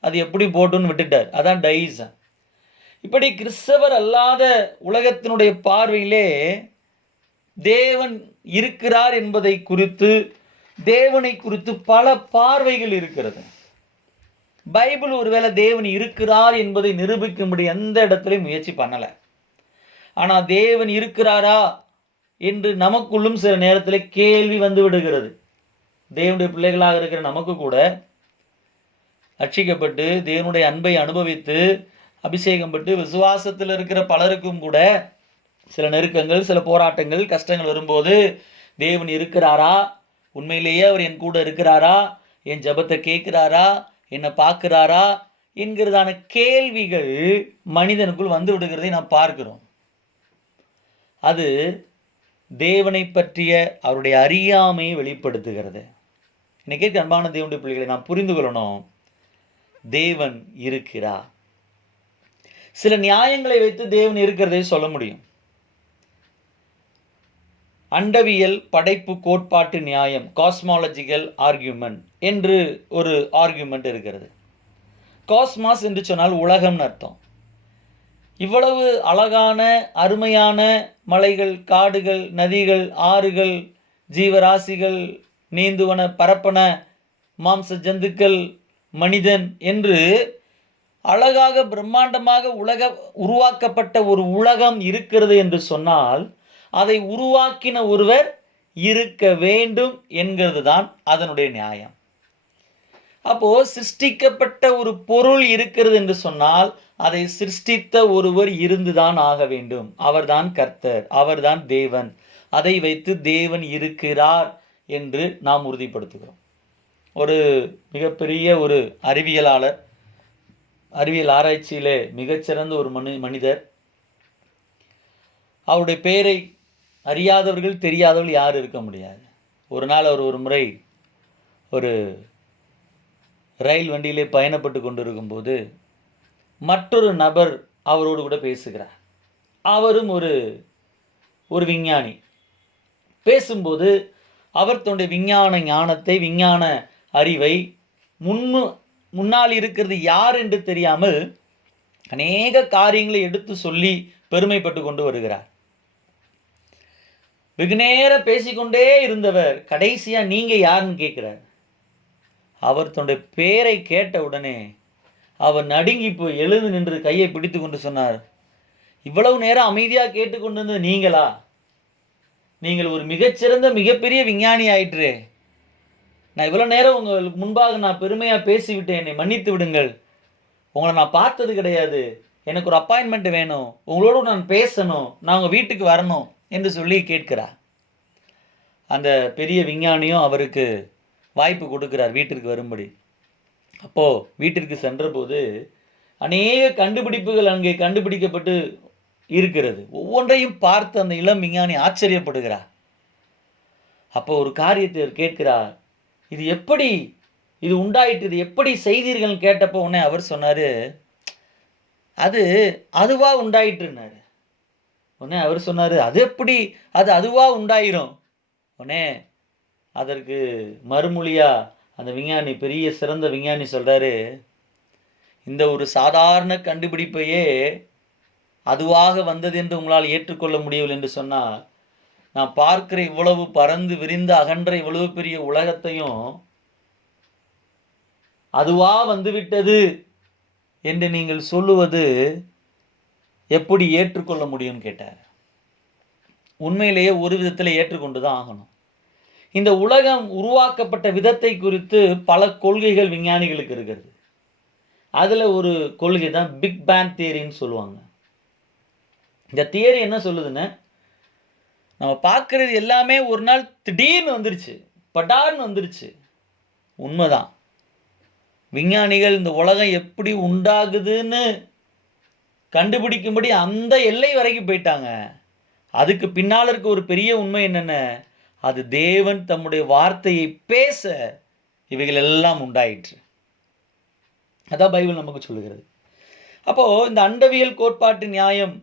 அது எப்படி போட்டுன்னு விட்டுட்டார். அதான் டைசம். இப்படி கிறிஸ்தவர் அல்லாத உலகத்தினுடைய பார்வையிலே தேவன் இருக்கிறார் என்பதை குறித்து, தேவனை குறித்து பல பார்வைகள் இருக்கிறது. பைபிள் ஒருவேளை தேவன் இருக்கிறார் என்பதை நிரூபிக்கும்படி எந்த இடத்துலையும் முயற்சி பண்ணலை. ஆனால் தேவன் இருக்கிறாரா என்று நமக்குள்ளும் சில நேரத்தில் கேள்வி வந்து விடுகிறது. தேவனுடைய பிள்ளைகளாக இருக்கிற நமக்கு கூட ரட்சிக்கப்பட்டு தேவனுடைய அன்பை அனுபவித்து அபிஷேகம் பட்டு விசுவாசத்தில் இருக்கிற பலருக்கும் கூட சில நெருக்கங்கள், சில போராட்டங்கள், கஷ்டங்கள் வரும்போது தேவன் இருக்கிறாரா, உண்மையிலேயே அவர் என் கூட இருக்கிறாரா, என் ஜெபத்தை கேட்கிறாரா, என்னை பார்க்கிறாரா என்கிறதான கேள்விகள் மனிதனுக்குள் வந்து விடுகிறதை நாம் பார்க்கிறோம். அது தேவனை பற்றிய அவருடைய அறியாமையை வெளிப்படுத்துகிறது. இன்னைக்கு அன்பான தேவனுடைய பிள்ளைகளை நாம் புரிந்து கொள்ளணும், தேவன் இருக்கிறார். சில நியாயங்களை வைத்து தேவன் இருக்கிறதை சொல்ல முடியும். அண்டவியல் படைப்பு கோட்பாட்டு நியாயம், காஸ்மாலஜிக்கல் ஆர்கியூமெண்ட் என்று ஒரு ஆர்கியூமெண்ட் இருக்கிறது. காஸ்மாஸ் என்று சொன்னால் உலகம்னு அர்த்தம். இவ்வளவு அழகான அருமையான மலைகள், காடுகள், நதிகள், ஆறுகள், ஜீவராசிகள், நீந்துவன, பரப்பன, மாம்ச ஜந்துக்கள், மனிதன் என்று அழகாக பிரம்மாண்டமாக உருவாக்கப்பட்ட ஒரு உலகம் இருக்கிறது என்று சொன்னால், அதை உருவாக்கின ஒருவர் இருக்க வேண்டும் என்கிறது தான் அதனுடைய நியாயம். அப்போ சிருஷ்டிக்கப்பட்ட ஒரு பொருள் இருக்கிறது என்று சொன்னால் அதை சிருஷ்டித்த ஒருவர் இருந்துதான் ஆக வேண்டும். அவர்தான் கர்த்தர், அவர்தான் தேவன். அதை வைத்து தேவன் இருக்கிறார் என்று நாம் உறுதிப்படுத்துகிறோம். ஒரு மிகப்பெரிய ஒரு அறிவியலாளர், அறிவியல் ஆராய்ச்சியிலே மிகச்சிறந்த ஒரு மனிதர், அவருடைய பெயரை அறியாதவர்கள், தெரியாதவர்கள் யாரும் இருக்க முடியாது. ஒரு நாள் அவர் ஒரு முறை ஒரு ரயில் வண்டியிலே பயணப்பட்டு கொண்டிருக்கும்போது மற்றொரு நபர் அவரோடு கூட பேசுகிறார். அவரும் ஒரு விஞ்ஞானி. பேசும்போது அவர் தன்னுடைய விஞ்ஞான ஞானத்தை, விஞ்ஞான அறிவை முன்னால் இருக்கிறது யார் என்று தெரியாமல் அநேக காரியங்களை எடுத்து சொல்லி பெருமைப்பட்டு கொண்டு வருகிறார். வெகு நேரம் பேசிக்கொண்டே இருந்தவர் கடைசியா நீங்க யாருன்னு கேட்கிறார். அவர் தன்னுடைய பேரை கேட்ட உடனே அவர் நடுங்கி போய் எழுந்து நின்று கையை பிடித்து கொண்டு சொன்னார், இவ்வளவு நேரம் அமைதியாக கேட்டுக்கொண்டிருந்தது நீங்களா? நீங்கள் ஒரு மிகச்சிறந்த மிகப்பெரிய விஞ்ஞானி ஆயிற்று. நான் இவ்வளோ நேரம் உங்களுக்கு முன்பாக நான் பெருமையாக பேசிவிட்டேன், என்னை மன்னித்து விடுங்கள். உங்களை நான் பார்த்தது கிடையாது, எனக்கு ஒரு அப்பாயின்மெண்ட் வேணும், உங்களோடு நான் பேசணும், நான் உங்கள் வீட்டுக்கு வரணும் என்று சொல்லி கேட்கிறார். அந்த பெரிய விஞ்ஞானியும் அவருக்கு வாய்ப்பு கொடுக்கிறார் வீட்டிற்கு வரும்படி. அப்போது வீட்டிற்கு சென்றபோது அநேக கண்டுபிடிப்புகள் அங்கே கண்டுபிடிக்கப்பட்டு இருக்கிறது. ஒவ்வொன்றையும் பார்த்து அந்த இளம் விஞ்ஞானி ஆச்சரியப்படுகிறார். அப்போ ஒரு காரியத்தை கேட்கிறார், இது எப்படி இது உண்டாயிட்டு, இது எப்படி செய்தீர்கள் கேட்டப்போ உடனே அவர் சொன்னார், அதுவா உண்டாயிட்டுனாரு. உடனே அவர் சொன்னார், அது எப்படி அதுவா உண்டாயிரும்? உடனே அதற்கு மறுமொழியா அந்த விஞ்ஞானி, பெரிய சிறந்த விஞ்ஞானி சொல்கிறாரு, இந்த ஒரு சாதாரண கண்டுபிடிப்பையே அதுவாக வந்தது என்று உங்களால் ஏற்றுக்கொள்ள முடியவில்லை என்று சொன்னால், நான் பார்க்கிற இவ்வளவு பறந்து விரிந்து அகன்ற இவ்வளவு பெரிய உலகத்தையும் அதுவா வந்துவிட்டது என்று நீங்கள் சொல்லுவது எப்படி ஏற்றுக்கொள்ள முடியும்னு கேட்டார். உண்மையிலேயே ஒரு விதத்தில் ஏற்றுக்கொண்டு தான் ஆகணும். இந்த உலகம் உருவாக்கப்பட்ட விதத்தை குறித்து பல கொள்கைகள் விஞ்ஞானிகளுக்கு இருக்கிறது. அதில் ஒரு கொள்கை தான் பிக் பேங் தியரின்னு சொல்லுவாங்க. இந்த தியரி என்ன சொல்லுதுன்னு, நம்ம பார்க்குறது எல்லாமே ஒரு நாள் திடீர்னு வந்துருச்சு, படார்னு வந்துருச்சு. உண்மைதான். விஞ்ஞானிகள் இந்த உலகம் எப்படி உண்டாகுதுன்னு கண்டுபிடிக்கும்படி அந்த எல்லை வரைக்கும் போயிட்டாங்க. அதுக்கு பின்னால் இருக்க ஒரு பெரிய உண்மை என்னென்ன, அது தேவன் தம்முடைய வார்த்தையை பேச இவைகள் எல்லாம் உண்டாயிற்று. அதான் பைபிள் நமக்கு சொல்லுகிறது. அப்போது இந்த அண்டவியல் கோட்பாட்டு நியாயம்,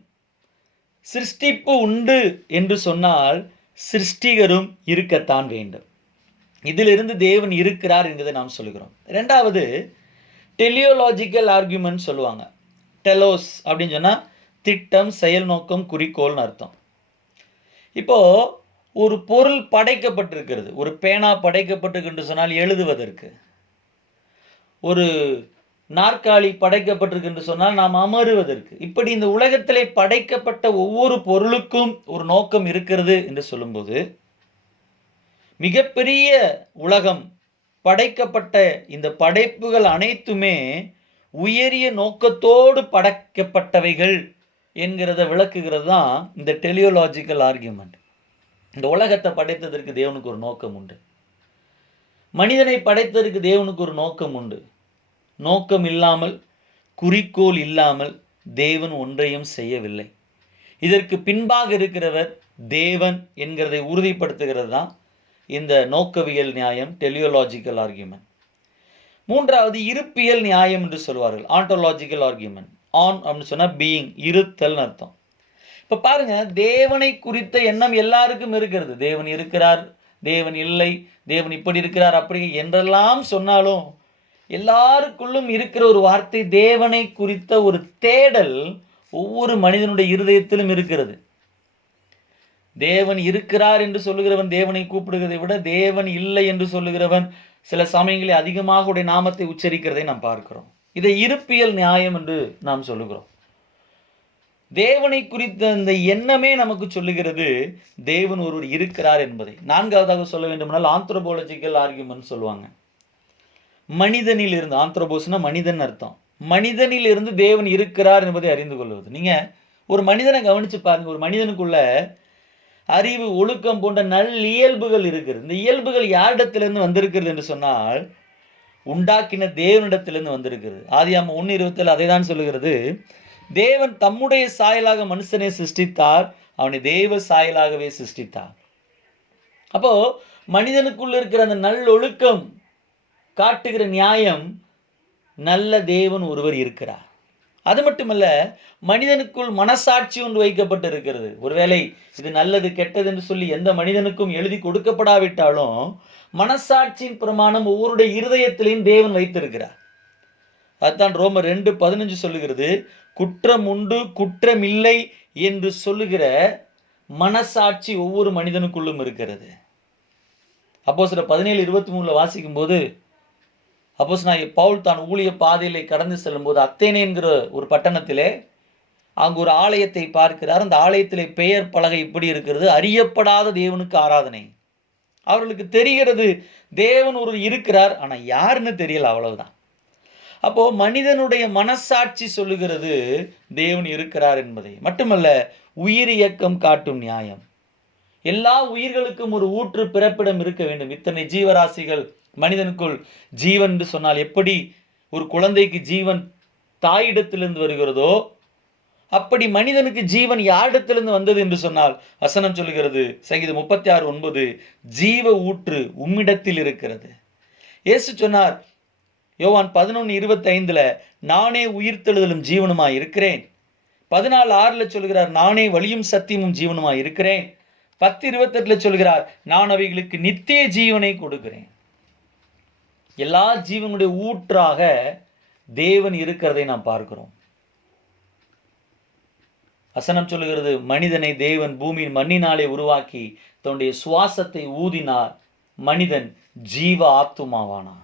சிருஷ்டிப்பு உண்டு என்று சொன்னால் சிருஷ்டிகரும் இருக்கத்தான் வேண்டும். இதிலிருந்து தேவன் இருக்கிறார் என்பதை நாம் சொல்லுகிறோம். ரெண்டாவது, டெலியோலாஜிக்கல் ஆர்கியூமெண்ட் சொல்லுவாங்க. டெலோஸ் அப்படின்னு சொன்னால் திட்டம், செயல் நோக்கம், குறிக்கோள்னு அர்த்தம். இப்போது ஒரு பொருள் படைக்கப்பட்டிருக்கிறது, ஒரு பேனா படைக்கப்பட்டிருக்கு சொன்னால் எழுதுவதற்கு, ஒரு நாற்காலி படைக்கப்பட்டிருக்கு என்று சொன்னால் நாம் அமருவதற்கு. இப்படி இந்த உலகத்திலே படைக்கப்பட்ட ஒவ்வொரு பொருளுக்கும் ஒரு நோக்கம் இருக்கிறது என்று சொல்லும்போது, மிகப்பெரிய உலகம் படைக்கப்பட்ட இந்த படைப்புகள் அனைத்துமே உயரிய நோக்கத்தோடு படைக்கப்பட்டவைகள் என்கிறத விளக்குகிறது தான் இந்த டெலியோலாஜிக்கல் ஆர்கியூமெண்ட். இந்த உலகத்தை படைத்ததற்கு தேவனுக்கு ஒரு நோக்கம் உண்டு, மனிதனை படைத்ததற்கு தேவனுக்கு ஒரு நோக்கம் உண்டு. நோக்கம் இல்லாமல், குறிக்கோள் இல்லாமல் தேவன் ஒன்றையும் செய்யவில்லை. இதற்கு பின்பாக இருக்கிறவர் தேவன் என்கிறதை உறுதிப்படுத்துகிறது தான் இந்த நோக்கவியல் நியாயம், டெலியோலாஜிக்கல் ஆர்கியூமெண்ட். மூன்றாவது, இருப்பியல் நியாயம் என்று சொல்வார்கள், ஆண்டோலாஜிக்கல் ஆர்கியூமெண்ட். ஆன் அப்படின்னு சொன்னால் பீயிங், இருத்தல்னு அர்த்தம். இப்போ பாருங்க, தேவனை குறித்த எண்ணம் எல்லாருக்கும் இருக்கிறது. தேவன் இருக்கிறார், தேவன் இல்லை, தேவன் இப்படி இருக்கிறார் அப்படி என்றெல்லாம் சொன்னாலும் எல்லாருக்குள்ளும் இருக்கிற ஒரு வார்த்தை, தேவனை குறித்த ஒரு தேடல் ஒவ்வொரு மனிதனுடைய இருதயத்திலும் இருக்கிறது. தேவன் இருக்கிறார் என்று சொல்லுகிறவன் தேவனை கூப்பிடுகிறதை விட தேவன் இல்லை என்று சொல்லுகிறவன் சில சமயங்களில் அதிகமாக உடைய நாமத்தை உச்சரிக்கிறதை நாம் பார்க்கிறோம். இதை இருப்பியல் நியாயம் என்று நாம் சொல்லுகிறோம். தேவனை குறித்த இந்த எண்ணமே நமக்கு சொல்லுகிறது தேவன் ஒருவர் இருக்கிறார் என்பதை. நான்காவதாக சொல்ல வேண்டுமானால் ஆந்த்ரோபோலஜிக்கல் ஆர்கியூமெண்ட் சொல்லுவாங்க. மனிதனில் இருந்து, ஆந்த்ரோபோஸ்னா மனிதன் அர்த்தம், மனிதனில் இருந்து தேவன் இருக்கிறார் என்பதை அறிந்து கொள்வது. நீங்கள் ஒரு மனிதனை கவனித்து பாருங்கள், ஒரு மனிதனுக்குள்ள அறிவு, ஒழுக்கம் போன்ற நல்லியல்புகள் இருக்கிறது. இந்த இயல்புகள் யாரிடத்திலிருந்து வந்திருக்கிறது என்று சொன்னால் உண்டாக்கின தேவனிடத்திலிருந்து வந்திருக்கிறது. ஆதியாகமம் 1:27 அதை தான் சொல்லுகிறது. தேவன் தம்முடைய சாயலாக மனுஷனை சிருஷ்டித்தார், அவனை தேவ சாயலாகவே சிருஷ்டித்தார். அப்போ மனிதனுக்குள்ள இருக்கிற அந்த நல்லொழுக்கம் காட்டுகிற நியாயம், நல்ல தேவன் ஒருவர் இருக்கிறார். அது மட்டுமல்ல, மனிதனுக்குள் மனசாட்சி ஒன்று வைக்கப்பட்டு இருக்கிறது. ஒருவேளை இது நல்லது கெட்டது என்று சொல்லி எந்த மனிதனுக்கும் எழுதி கொடுக்கப்படாவிட்டாலும் மனசாட்சியின் பிரமாணம் ஒவ்வொருடைய இருதயத்திலையும் தேவன் வைத்திருக்கிறார். அதுதான் ரோமர் 2:15 சொல்லுகிறது, குற்றம் உண்டு குற்றம் இல்லை என்று சொல்லுகிற மனசாட்சி ஒவ்வொரு மனிதனுக்குள்ளும் இருக்கிறது. அப்போஸ்தலர் 17:23 வாசிக்கும் போது, அப்போஸ்தலனாகிய பவுல் தான் ஊழிய பாதையிலே கடந்து செல்லும் போது அத்தேனே என்கிற ஒரு பட்டணத்திலே அங்கு ஒரு ஆலயத்தை பார்க்கிறார். அந்த ஆலயத்திலே பெயர் பலகை இப்படி இருக்கிறது, அறியப்படாத தேவனுக்கு ஆராதனை. அவர்களுக்கு தெரிகிறது தேவன் ஒருவர் இருக்கிறார், ஆனால் யாருன்னு தெரியல, அவ்வளவுதான். அப்போ மனிதனுடைய மனசாட்சி சொல்லுகிறது தேவன் இருக்கிறார் என்பதை. மட்டுமல்ல, உயிர் இயக்கம் காட்டும் நியாயம். எல்லா உயிர்களுக்கும் ஒரு ஊற்று பிறப்பிடம் இருக்க வேண்டும். இத்தனை ஜீவராசிகள், மனிதனுக்குள் ஜீவன் என்று சொன்னால் எப்படி ஒரு குழந்தைக்கு ஜீவன் தாயிடத்திலிருந்து வருகிறதோ அப்படி மனிதனுக்கு ஜீவன் யாரிடத்திலிருந்து வந்தது என்று சொன்னால் வசனம் சொல்லுகிறது, சங்கீதம் 36:9, ஜீவ ஊற்று உம்மிடத்தில் இருக்கிறது. இயேசு சொன்னார் யோவான் 11:25, நானே உயிர்த்தெழுதலும் ஜீவனுமாய் இருக்கிறேன். 14:6 சொல்கிறார், நானே வழியும் சத்தியமும் ஜீவனுமாய் இருக்கிறேன். 10:28 சொல்கிறார், நான் அவைகளுக்கு நித்திய ஜீவனை கொடுக்கிறேன். எல்லா ஜீவனுடைய ஊற்றாக தேவன் இருக்கிறதை நாம் பார்க்கிறோம். வசனம் சொல்லுகிறது, மனிதனை தேவன் பூமியின் மண்ணினாலே உருவாக்கி தன்னுடைய சுவாசத்தை ஊதினார், மனிதன் ஜீவ ஆத்துமாவானான்.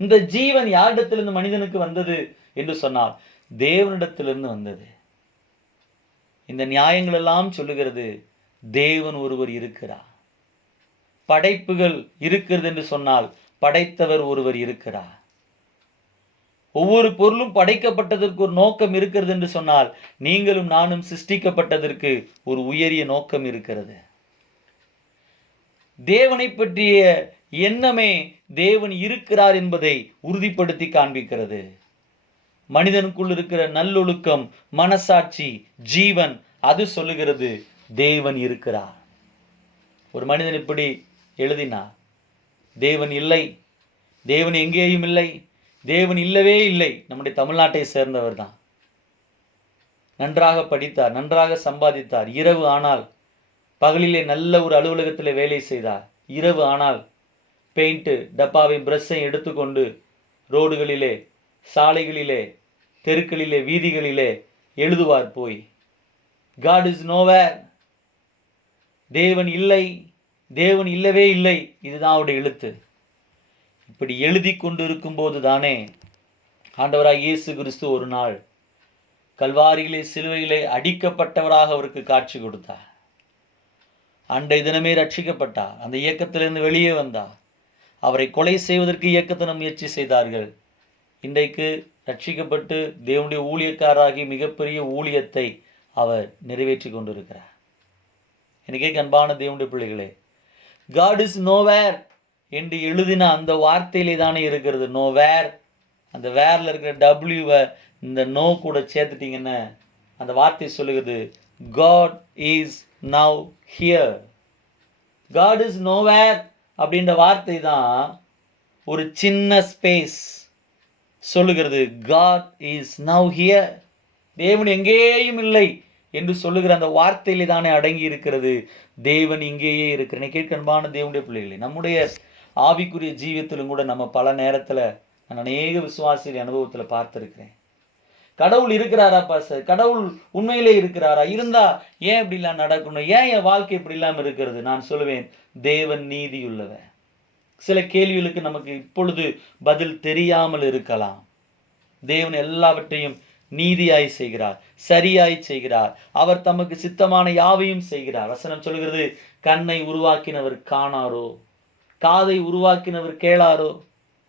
இந்த ஜீவன் யாரிடத்திலிருந்து மனிதனுக்கு வந்தது என்று சொன்னால் தேவனிடத்திலிருந்து வந்தது. இந்த நியாயங்கள் எல்லாம் சொல்லுகிறது தேவன் ஒருவர் இருக்கிறார். படைப்புகள் இருக்கிறது என்று சொன்னால் படைத்தவர் ஒருவர் இருக்கிறார். ஒவ்வொரு பொருளும் படைக்கப்பட்டதற்கு ஒரு நோக்கம் இருக்கிறது என்று சொன்னால் நீங்களும் நானும் சிருஷ்டிக்கப்பட்டதற்கு ஒரு உயரிய நோக்கம் இருக்கிறது. தேவனை பற்றிய எண்ணமே தேவன் இருக்கிறார் என்பதை உறுதிப்படுத்தி காண்பிக்கிறது. மனிதனுக்குள் இருக்கிற நல்லொழுக்கம், மனசாட்சி, ஜீவன் அது சொல்லுகிறது தேவன் இருக்கிறார். ஒரு மனிதன் இப்படி எழுதினார், தேவன் இல்லை, தேவன் எங்கேயும் இல்லை, தேவன் இல்லவே இல்லை. நம்முடைய தமிழ்நாட்டை சேர்ந்தவர் தான். நன்றாக படித்தார், நன்றாக சம்பாதித்தார். இரவு ஆனால் பகலிலே நல்ல ஒரு அலுவலகத்தில் வேலை செய்தார். இரவு ஆனால் பெயிண்ட் டப்பாவை பிரஷ்ஷை எடுத்துக்கொண்டு ரோடுகளிலே, சாலைகளிலே, தெருக்களிலே, வீதிகளிலே எழுதுவார் போய், காட் இஸ் நோவேர், தேவன் இல்லை, தேவன் இல்லவே இல்லை. இதுதான் அவருடைய எழுத்து. இப்படி எழுதி கொண்டு இருக்கும்போது தானே ஆண்டவராக இயேசு கிறிஸ்து ஒரு நாள் கல்வாரியிலே சிலுவையிலே அடிக்கப்பட்டவராக அவருக்கு காட்சி கொடுத்தார். அன்றைய தினமே ரட்சிக்கப்பட்டார். அந்த இயக்கத்திலிருந்து வெளியே வந்தார். அவரை கொலை செய்வதற்கு இயக்கத்தின முயற்சி செய்தார்கள். இன்றைக்கு ரட்சிக்கப்பட்டு தேவனுடைய ஊழியக்காரராகி மிகப்பெரிய ஊழியத்தை அவர் நிறைவேற்றி கொண்டிருக்கிறார். எனக்கே அன்பான தேவனுடைய பிள்ளைகளே, காட் இஸ் நோவேர் என்று எழுதின அந்த வார்த்தையிலே தானே இருக்கிறது நோவேர். அந்த வேர்ல இருக்கிற டபிள்யூவை இந்த நோ கூட சேர்த்துட்டீங்கன்னு அந்த வார்த்தை சொல்லுகிறது God is now here. God is nowhere அப்படின்ற வார்த்தை தான் ஒரு சின்ன ஸ்பேஸ் சொல்லுகிறது. God is now here. தேவன் எங்கேயும் இல்லை என்று சொல்லுகிற அந்த வார்த்தையிலே தானே அடங்கி இருக்கிறது தேவன் இங்கேயே இருக்கிறேன். கேட்கன்பான தேவனுடைய பிள்ளைகளே, நம்முடைய ஆவிக்குரிய ஜீவியத்திலும் கூட நம்ம பல நேரத்தில் நான் அநேக விசுவாசிகள் அனுபவத்தில் பார்த்துருக்கிறேன். கடவுள் இருக்கிறாரா பாஸ்டர், கடவுள் உண்மையிலே இருக்கிறாரா, இருந்தா ஏன் இப்படிலாம் நடக்கணும், ஏன் என் வாழ்க்கை இப்படி இல்லாமல் இருக்கிறது? நான் சொல்லுவேன், தேவன் நீதியுள்ளவர். சில கேள்விகளுக்கு நமக்கு இப்பொழுது பதில் தெரியாமல் இருக்கலாம். தேவன் எல்லாவற்றையும் நீதியாய் செய்கிறார், சரியாய் செய்கிறார். அவர் தமக்கு சித்தமான யாவையும் செய்கிறார். வசனம் சொல்கிறது, கண்ணை உருவாக்கினவர் காணாரோ, காதை உருவாக்கினவர் கேளாரோ.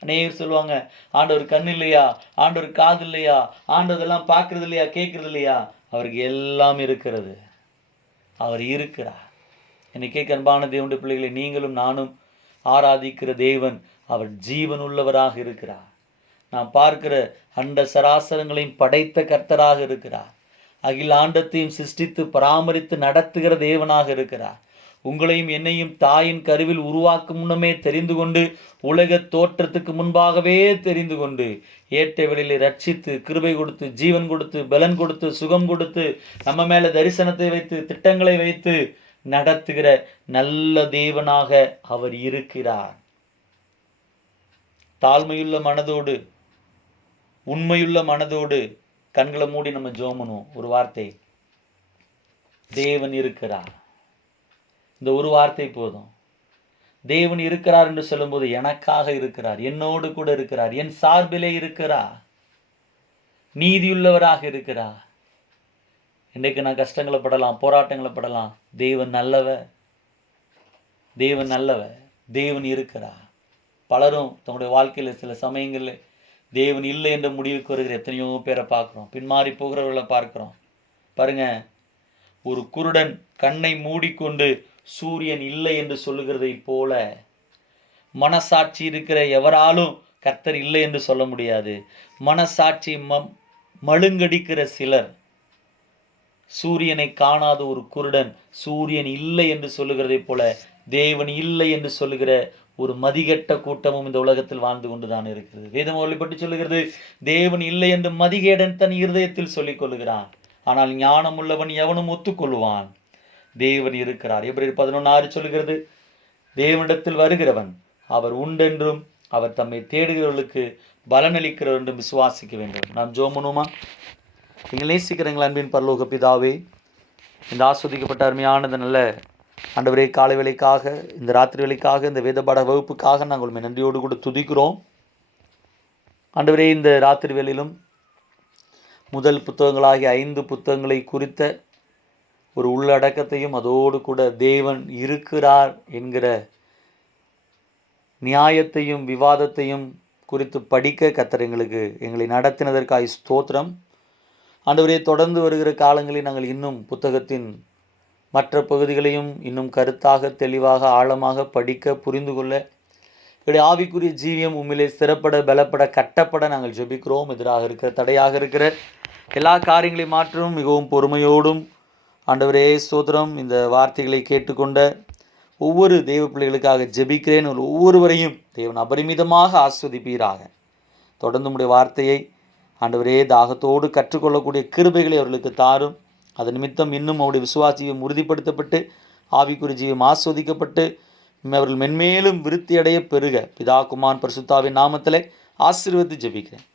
அநேகர் சொல்லுவாங்க, ஆண்டவர் கண் இல்லையா, ஆண்டவர் காது இல்லையா, ஆண்டவர் எல்லாம் பார்க்கறது இல்லையா, கேட்கறது இல்லையா? அவருக்கு எல்லாம் இருக்கிறது. அவர் இருக்கிறார். என்னை அன்பான தேவனுடைய பிள்ளைகளை, நீங்களும் நானும் ஆராதிக்கிற தேவன் அவர் ஜீவன் உள்ளவராக இருக்கிறார். நாம் பார்க்கிற அண்ட சராசரங்களையும் படைத்த கர்த்தராக இருக்கிறார். அகிலாண்டத்தையும் சிருஷ்டித்து பராமரித்து நடத்துகிற தேவனாக இருக்கிறார். உங்களையும் என்னையும் தாயின் கருவில் உருவாக்கும் முன்னமே தெரிந்து கொண்டு, உலக தோற்றத்துக்கு முன்பாகவே தெரிந்து கொண்டு, ஏற்ற வேளையிலே ரட்சித்து கிருபை கொடுத்து ஜீவன் கொடுத்து பலன் கொடுத்து சுகம் கொடுத்து நம்ம மேல தரிசனத்தை வைத்து திட்டங்களை வைத்து நடத்துகிற நல்ல தேவனாக அவர் இருக்கிறார். தாழ்மையுள்ள மனதோடு உண்மையுள்ள மனதோடு கண்களை மூடி நம்ம ஜெபம் பண்ணுவோம். ஒரு வார்த்தை, தேவன் இருக்கிறார். இந்த ஒரு வார்த்தை போதும். தேவன் இருக்கிறார் என்று சொல்லும்போது எனக்காக இருக்கிறார், என்னோடு கூட இருக்கிறார், என் சார்பிலே இருக்கிறார், நீதியுள்ளவராக இருக்கிறார். இன்றைக்கு நான் கஷ்டங்களை படலாம், போராட்டங்களை படலாம். தேவன் நல்லவர், தேவன் நல்லவர், தேவன் இருக்கிறார். பலரும் தன்னுடைய வாழ்க்கையில் சில சமயங்களில் தேவன் இல்லை என்ற முடிவுக்கு வருகிற எத்தனையோ பேரை பார்க்குறோம். பின்மாறி போகிறவர்களை பார்க்குறோம். பாருங்க, ஒரு குருடன் கண்ணை மூடிக்கொண்டு சூரியன் இல்லை என்று சொல்லுகிறதை போல மனசாட்சி இருக்கிற எவராலும் கர்த்தர் இல்லை என்று சொல்ல முடியாது. மனசாட்சி மழுங்கடிக்கிற சிலர், சூரியனை காணாத ஒரு குருடன் சூரியன் இல்லை என்று சொல்லுகிறதை போல தேவன் இல்லை என்று சொல்லுகிற ஒரு மதிகெட்ட கூட்டமும் இந்த உலகத்தில் வாழ்ந்து கொண்டுதான் இருக்கிறது. வேதம் பற்றி சொல்லுகிறது, தேவன் இல்லை என்று மதிகேடன் தன் இருதயத்தில் சொல்லிக் கொள்ளுகிறான், ஆனால் ஞானம் உள்ளவன் எவனும் ஒத்துக்கொள்வான். தேவன் இருக்கிறார். எபிரேயர் 11:6 சொல்லுகிறது, தேவனிடத்தில் வருகிறவன் அவர் உண்டென்றும் அவர் தம்மை தேடுகிறவர்களுக்கு பலனளிக்கிறவர் என்றும் விசுவாசிக்க வேண்டும். நாம் ஜோமனுமா? நீங்கள் நேசிக்கிறீங்களா அன்பின் பரலோக பிதாவே, இந்த ஆஸ்வதிக்கப்பட்ட அருமையான இந்த நல்ல ஆண்டவரே காலை வேளைக்காக, இந்த ராத்திரி வேளைக்காக, இந்த வேதபாட வகுப்புக்காக நாங்கள் உண்மை நன்றியோடு கூட துதிக்கிறோம். ஆண்டவரே, இந்த ராத்திரி வேளையிலும் முதல் புத்தகங்களாகிய 5 புத்தகங்களை குறித்த ஒரு உள்ளடக்கத்தையும் அதோடு கூட தேவன் இருக்கிறார் என்கிற நியாயத்தையும் விவாதத்தையும் குறித்து படிக்க கர்த்தர் எங்களை நடத்தினதற்காய் ஸ்தோத்திரம். ஆண்டவரே, தொடர்ந்து வருகிற காலங்களில் நாங்கள் இன்னும் புத்தகத்தின் மற்ற பகுதிகளையும் இன்னும் கருத்தாக, தெளிவாக, ஆழமாக படிக்க, புரிந்து கொள்ள எங்களுடைய ஆவிக்குரிய ஜீவியம் உண்மையிலே ஸ்திரப்பட, பலப்பட, கட்டப்பட நாங்கள் ஜெபிக்கிறோம். எதிராக இருக்கிற, தடையாக இருக்கிற எல்லா காரியங்களையும் மாற்றும் மிகவும் பொறுமையோடும் ஆண்டவரே ஸ்தோத்திரம். இந்த வார்த்தைகளை கேட்டுக்கொண்ட ஒவ்வொரு தெய்வ பிள்ளைகளுக்காக ஜெபிக்கிறேன். ஒவ்வொருவரையும் தேவன் அபரிமிதமாக ஆஸ்வதிப்பீராக. தொடர்ந்து உம்முடைய வார்த்தையை ஆண்டவரே தாகத்தோடு கற்றுக்கொள்ளக்கூடிய கிருபைகளை அவர்களுக்கு தாரும். அதன் நிமித்தம் இன்னும் அவருடைய விசுவாசியம் உறுதிப்படுத்தப்பட்டு, ஆவிக்குரிய ஜீவம் ஆஸ்வதிக்கப்பட்டு, அவர்கள் மென்மேலும் விருத்தியடைய பெருக பிதா, குமாரன், பரிசுத்தாவின் நாமத்திலே ஆசீர்வதித்து ஜெபிக்கிறேன்.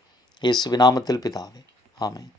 இயேசுவின் நாமத்தில் பிதாவே, ஆமென்.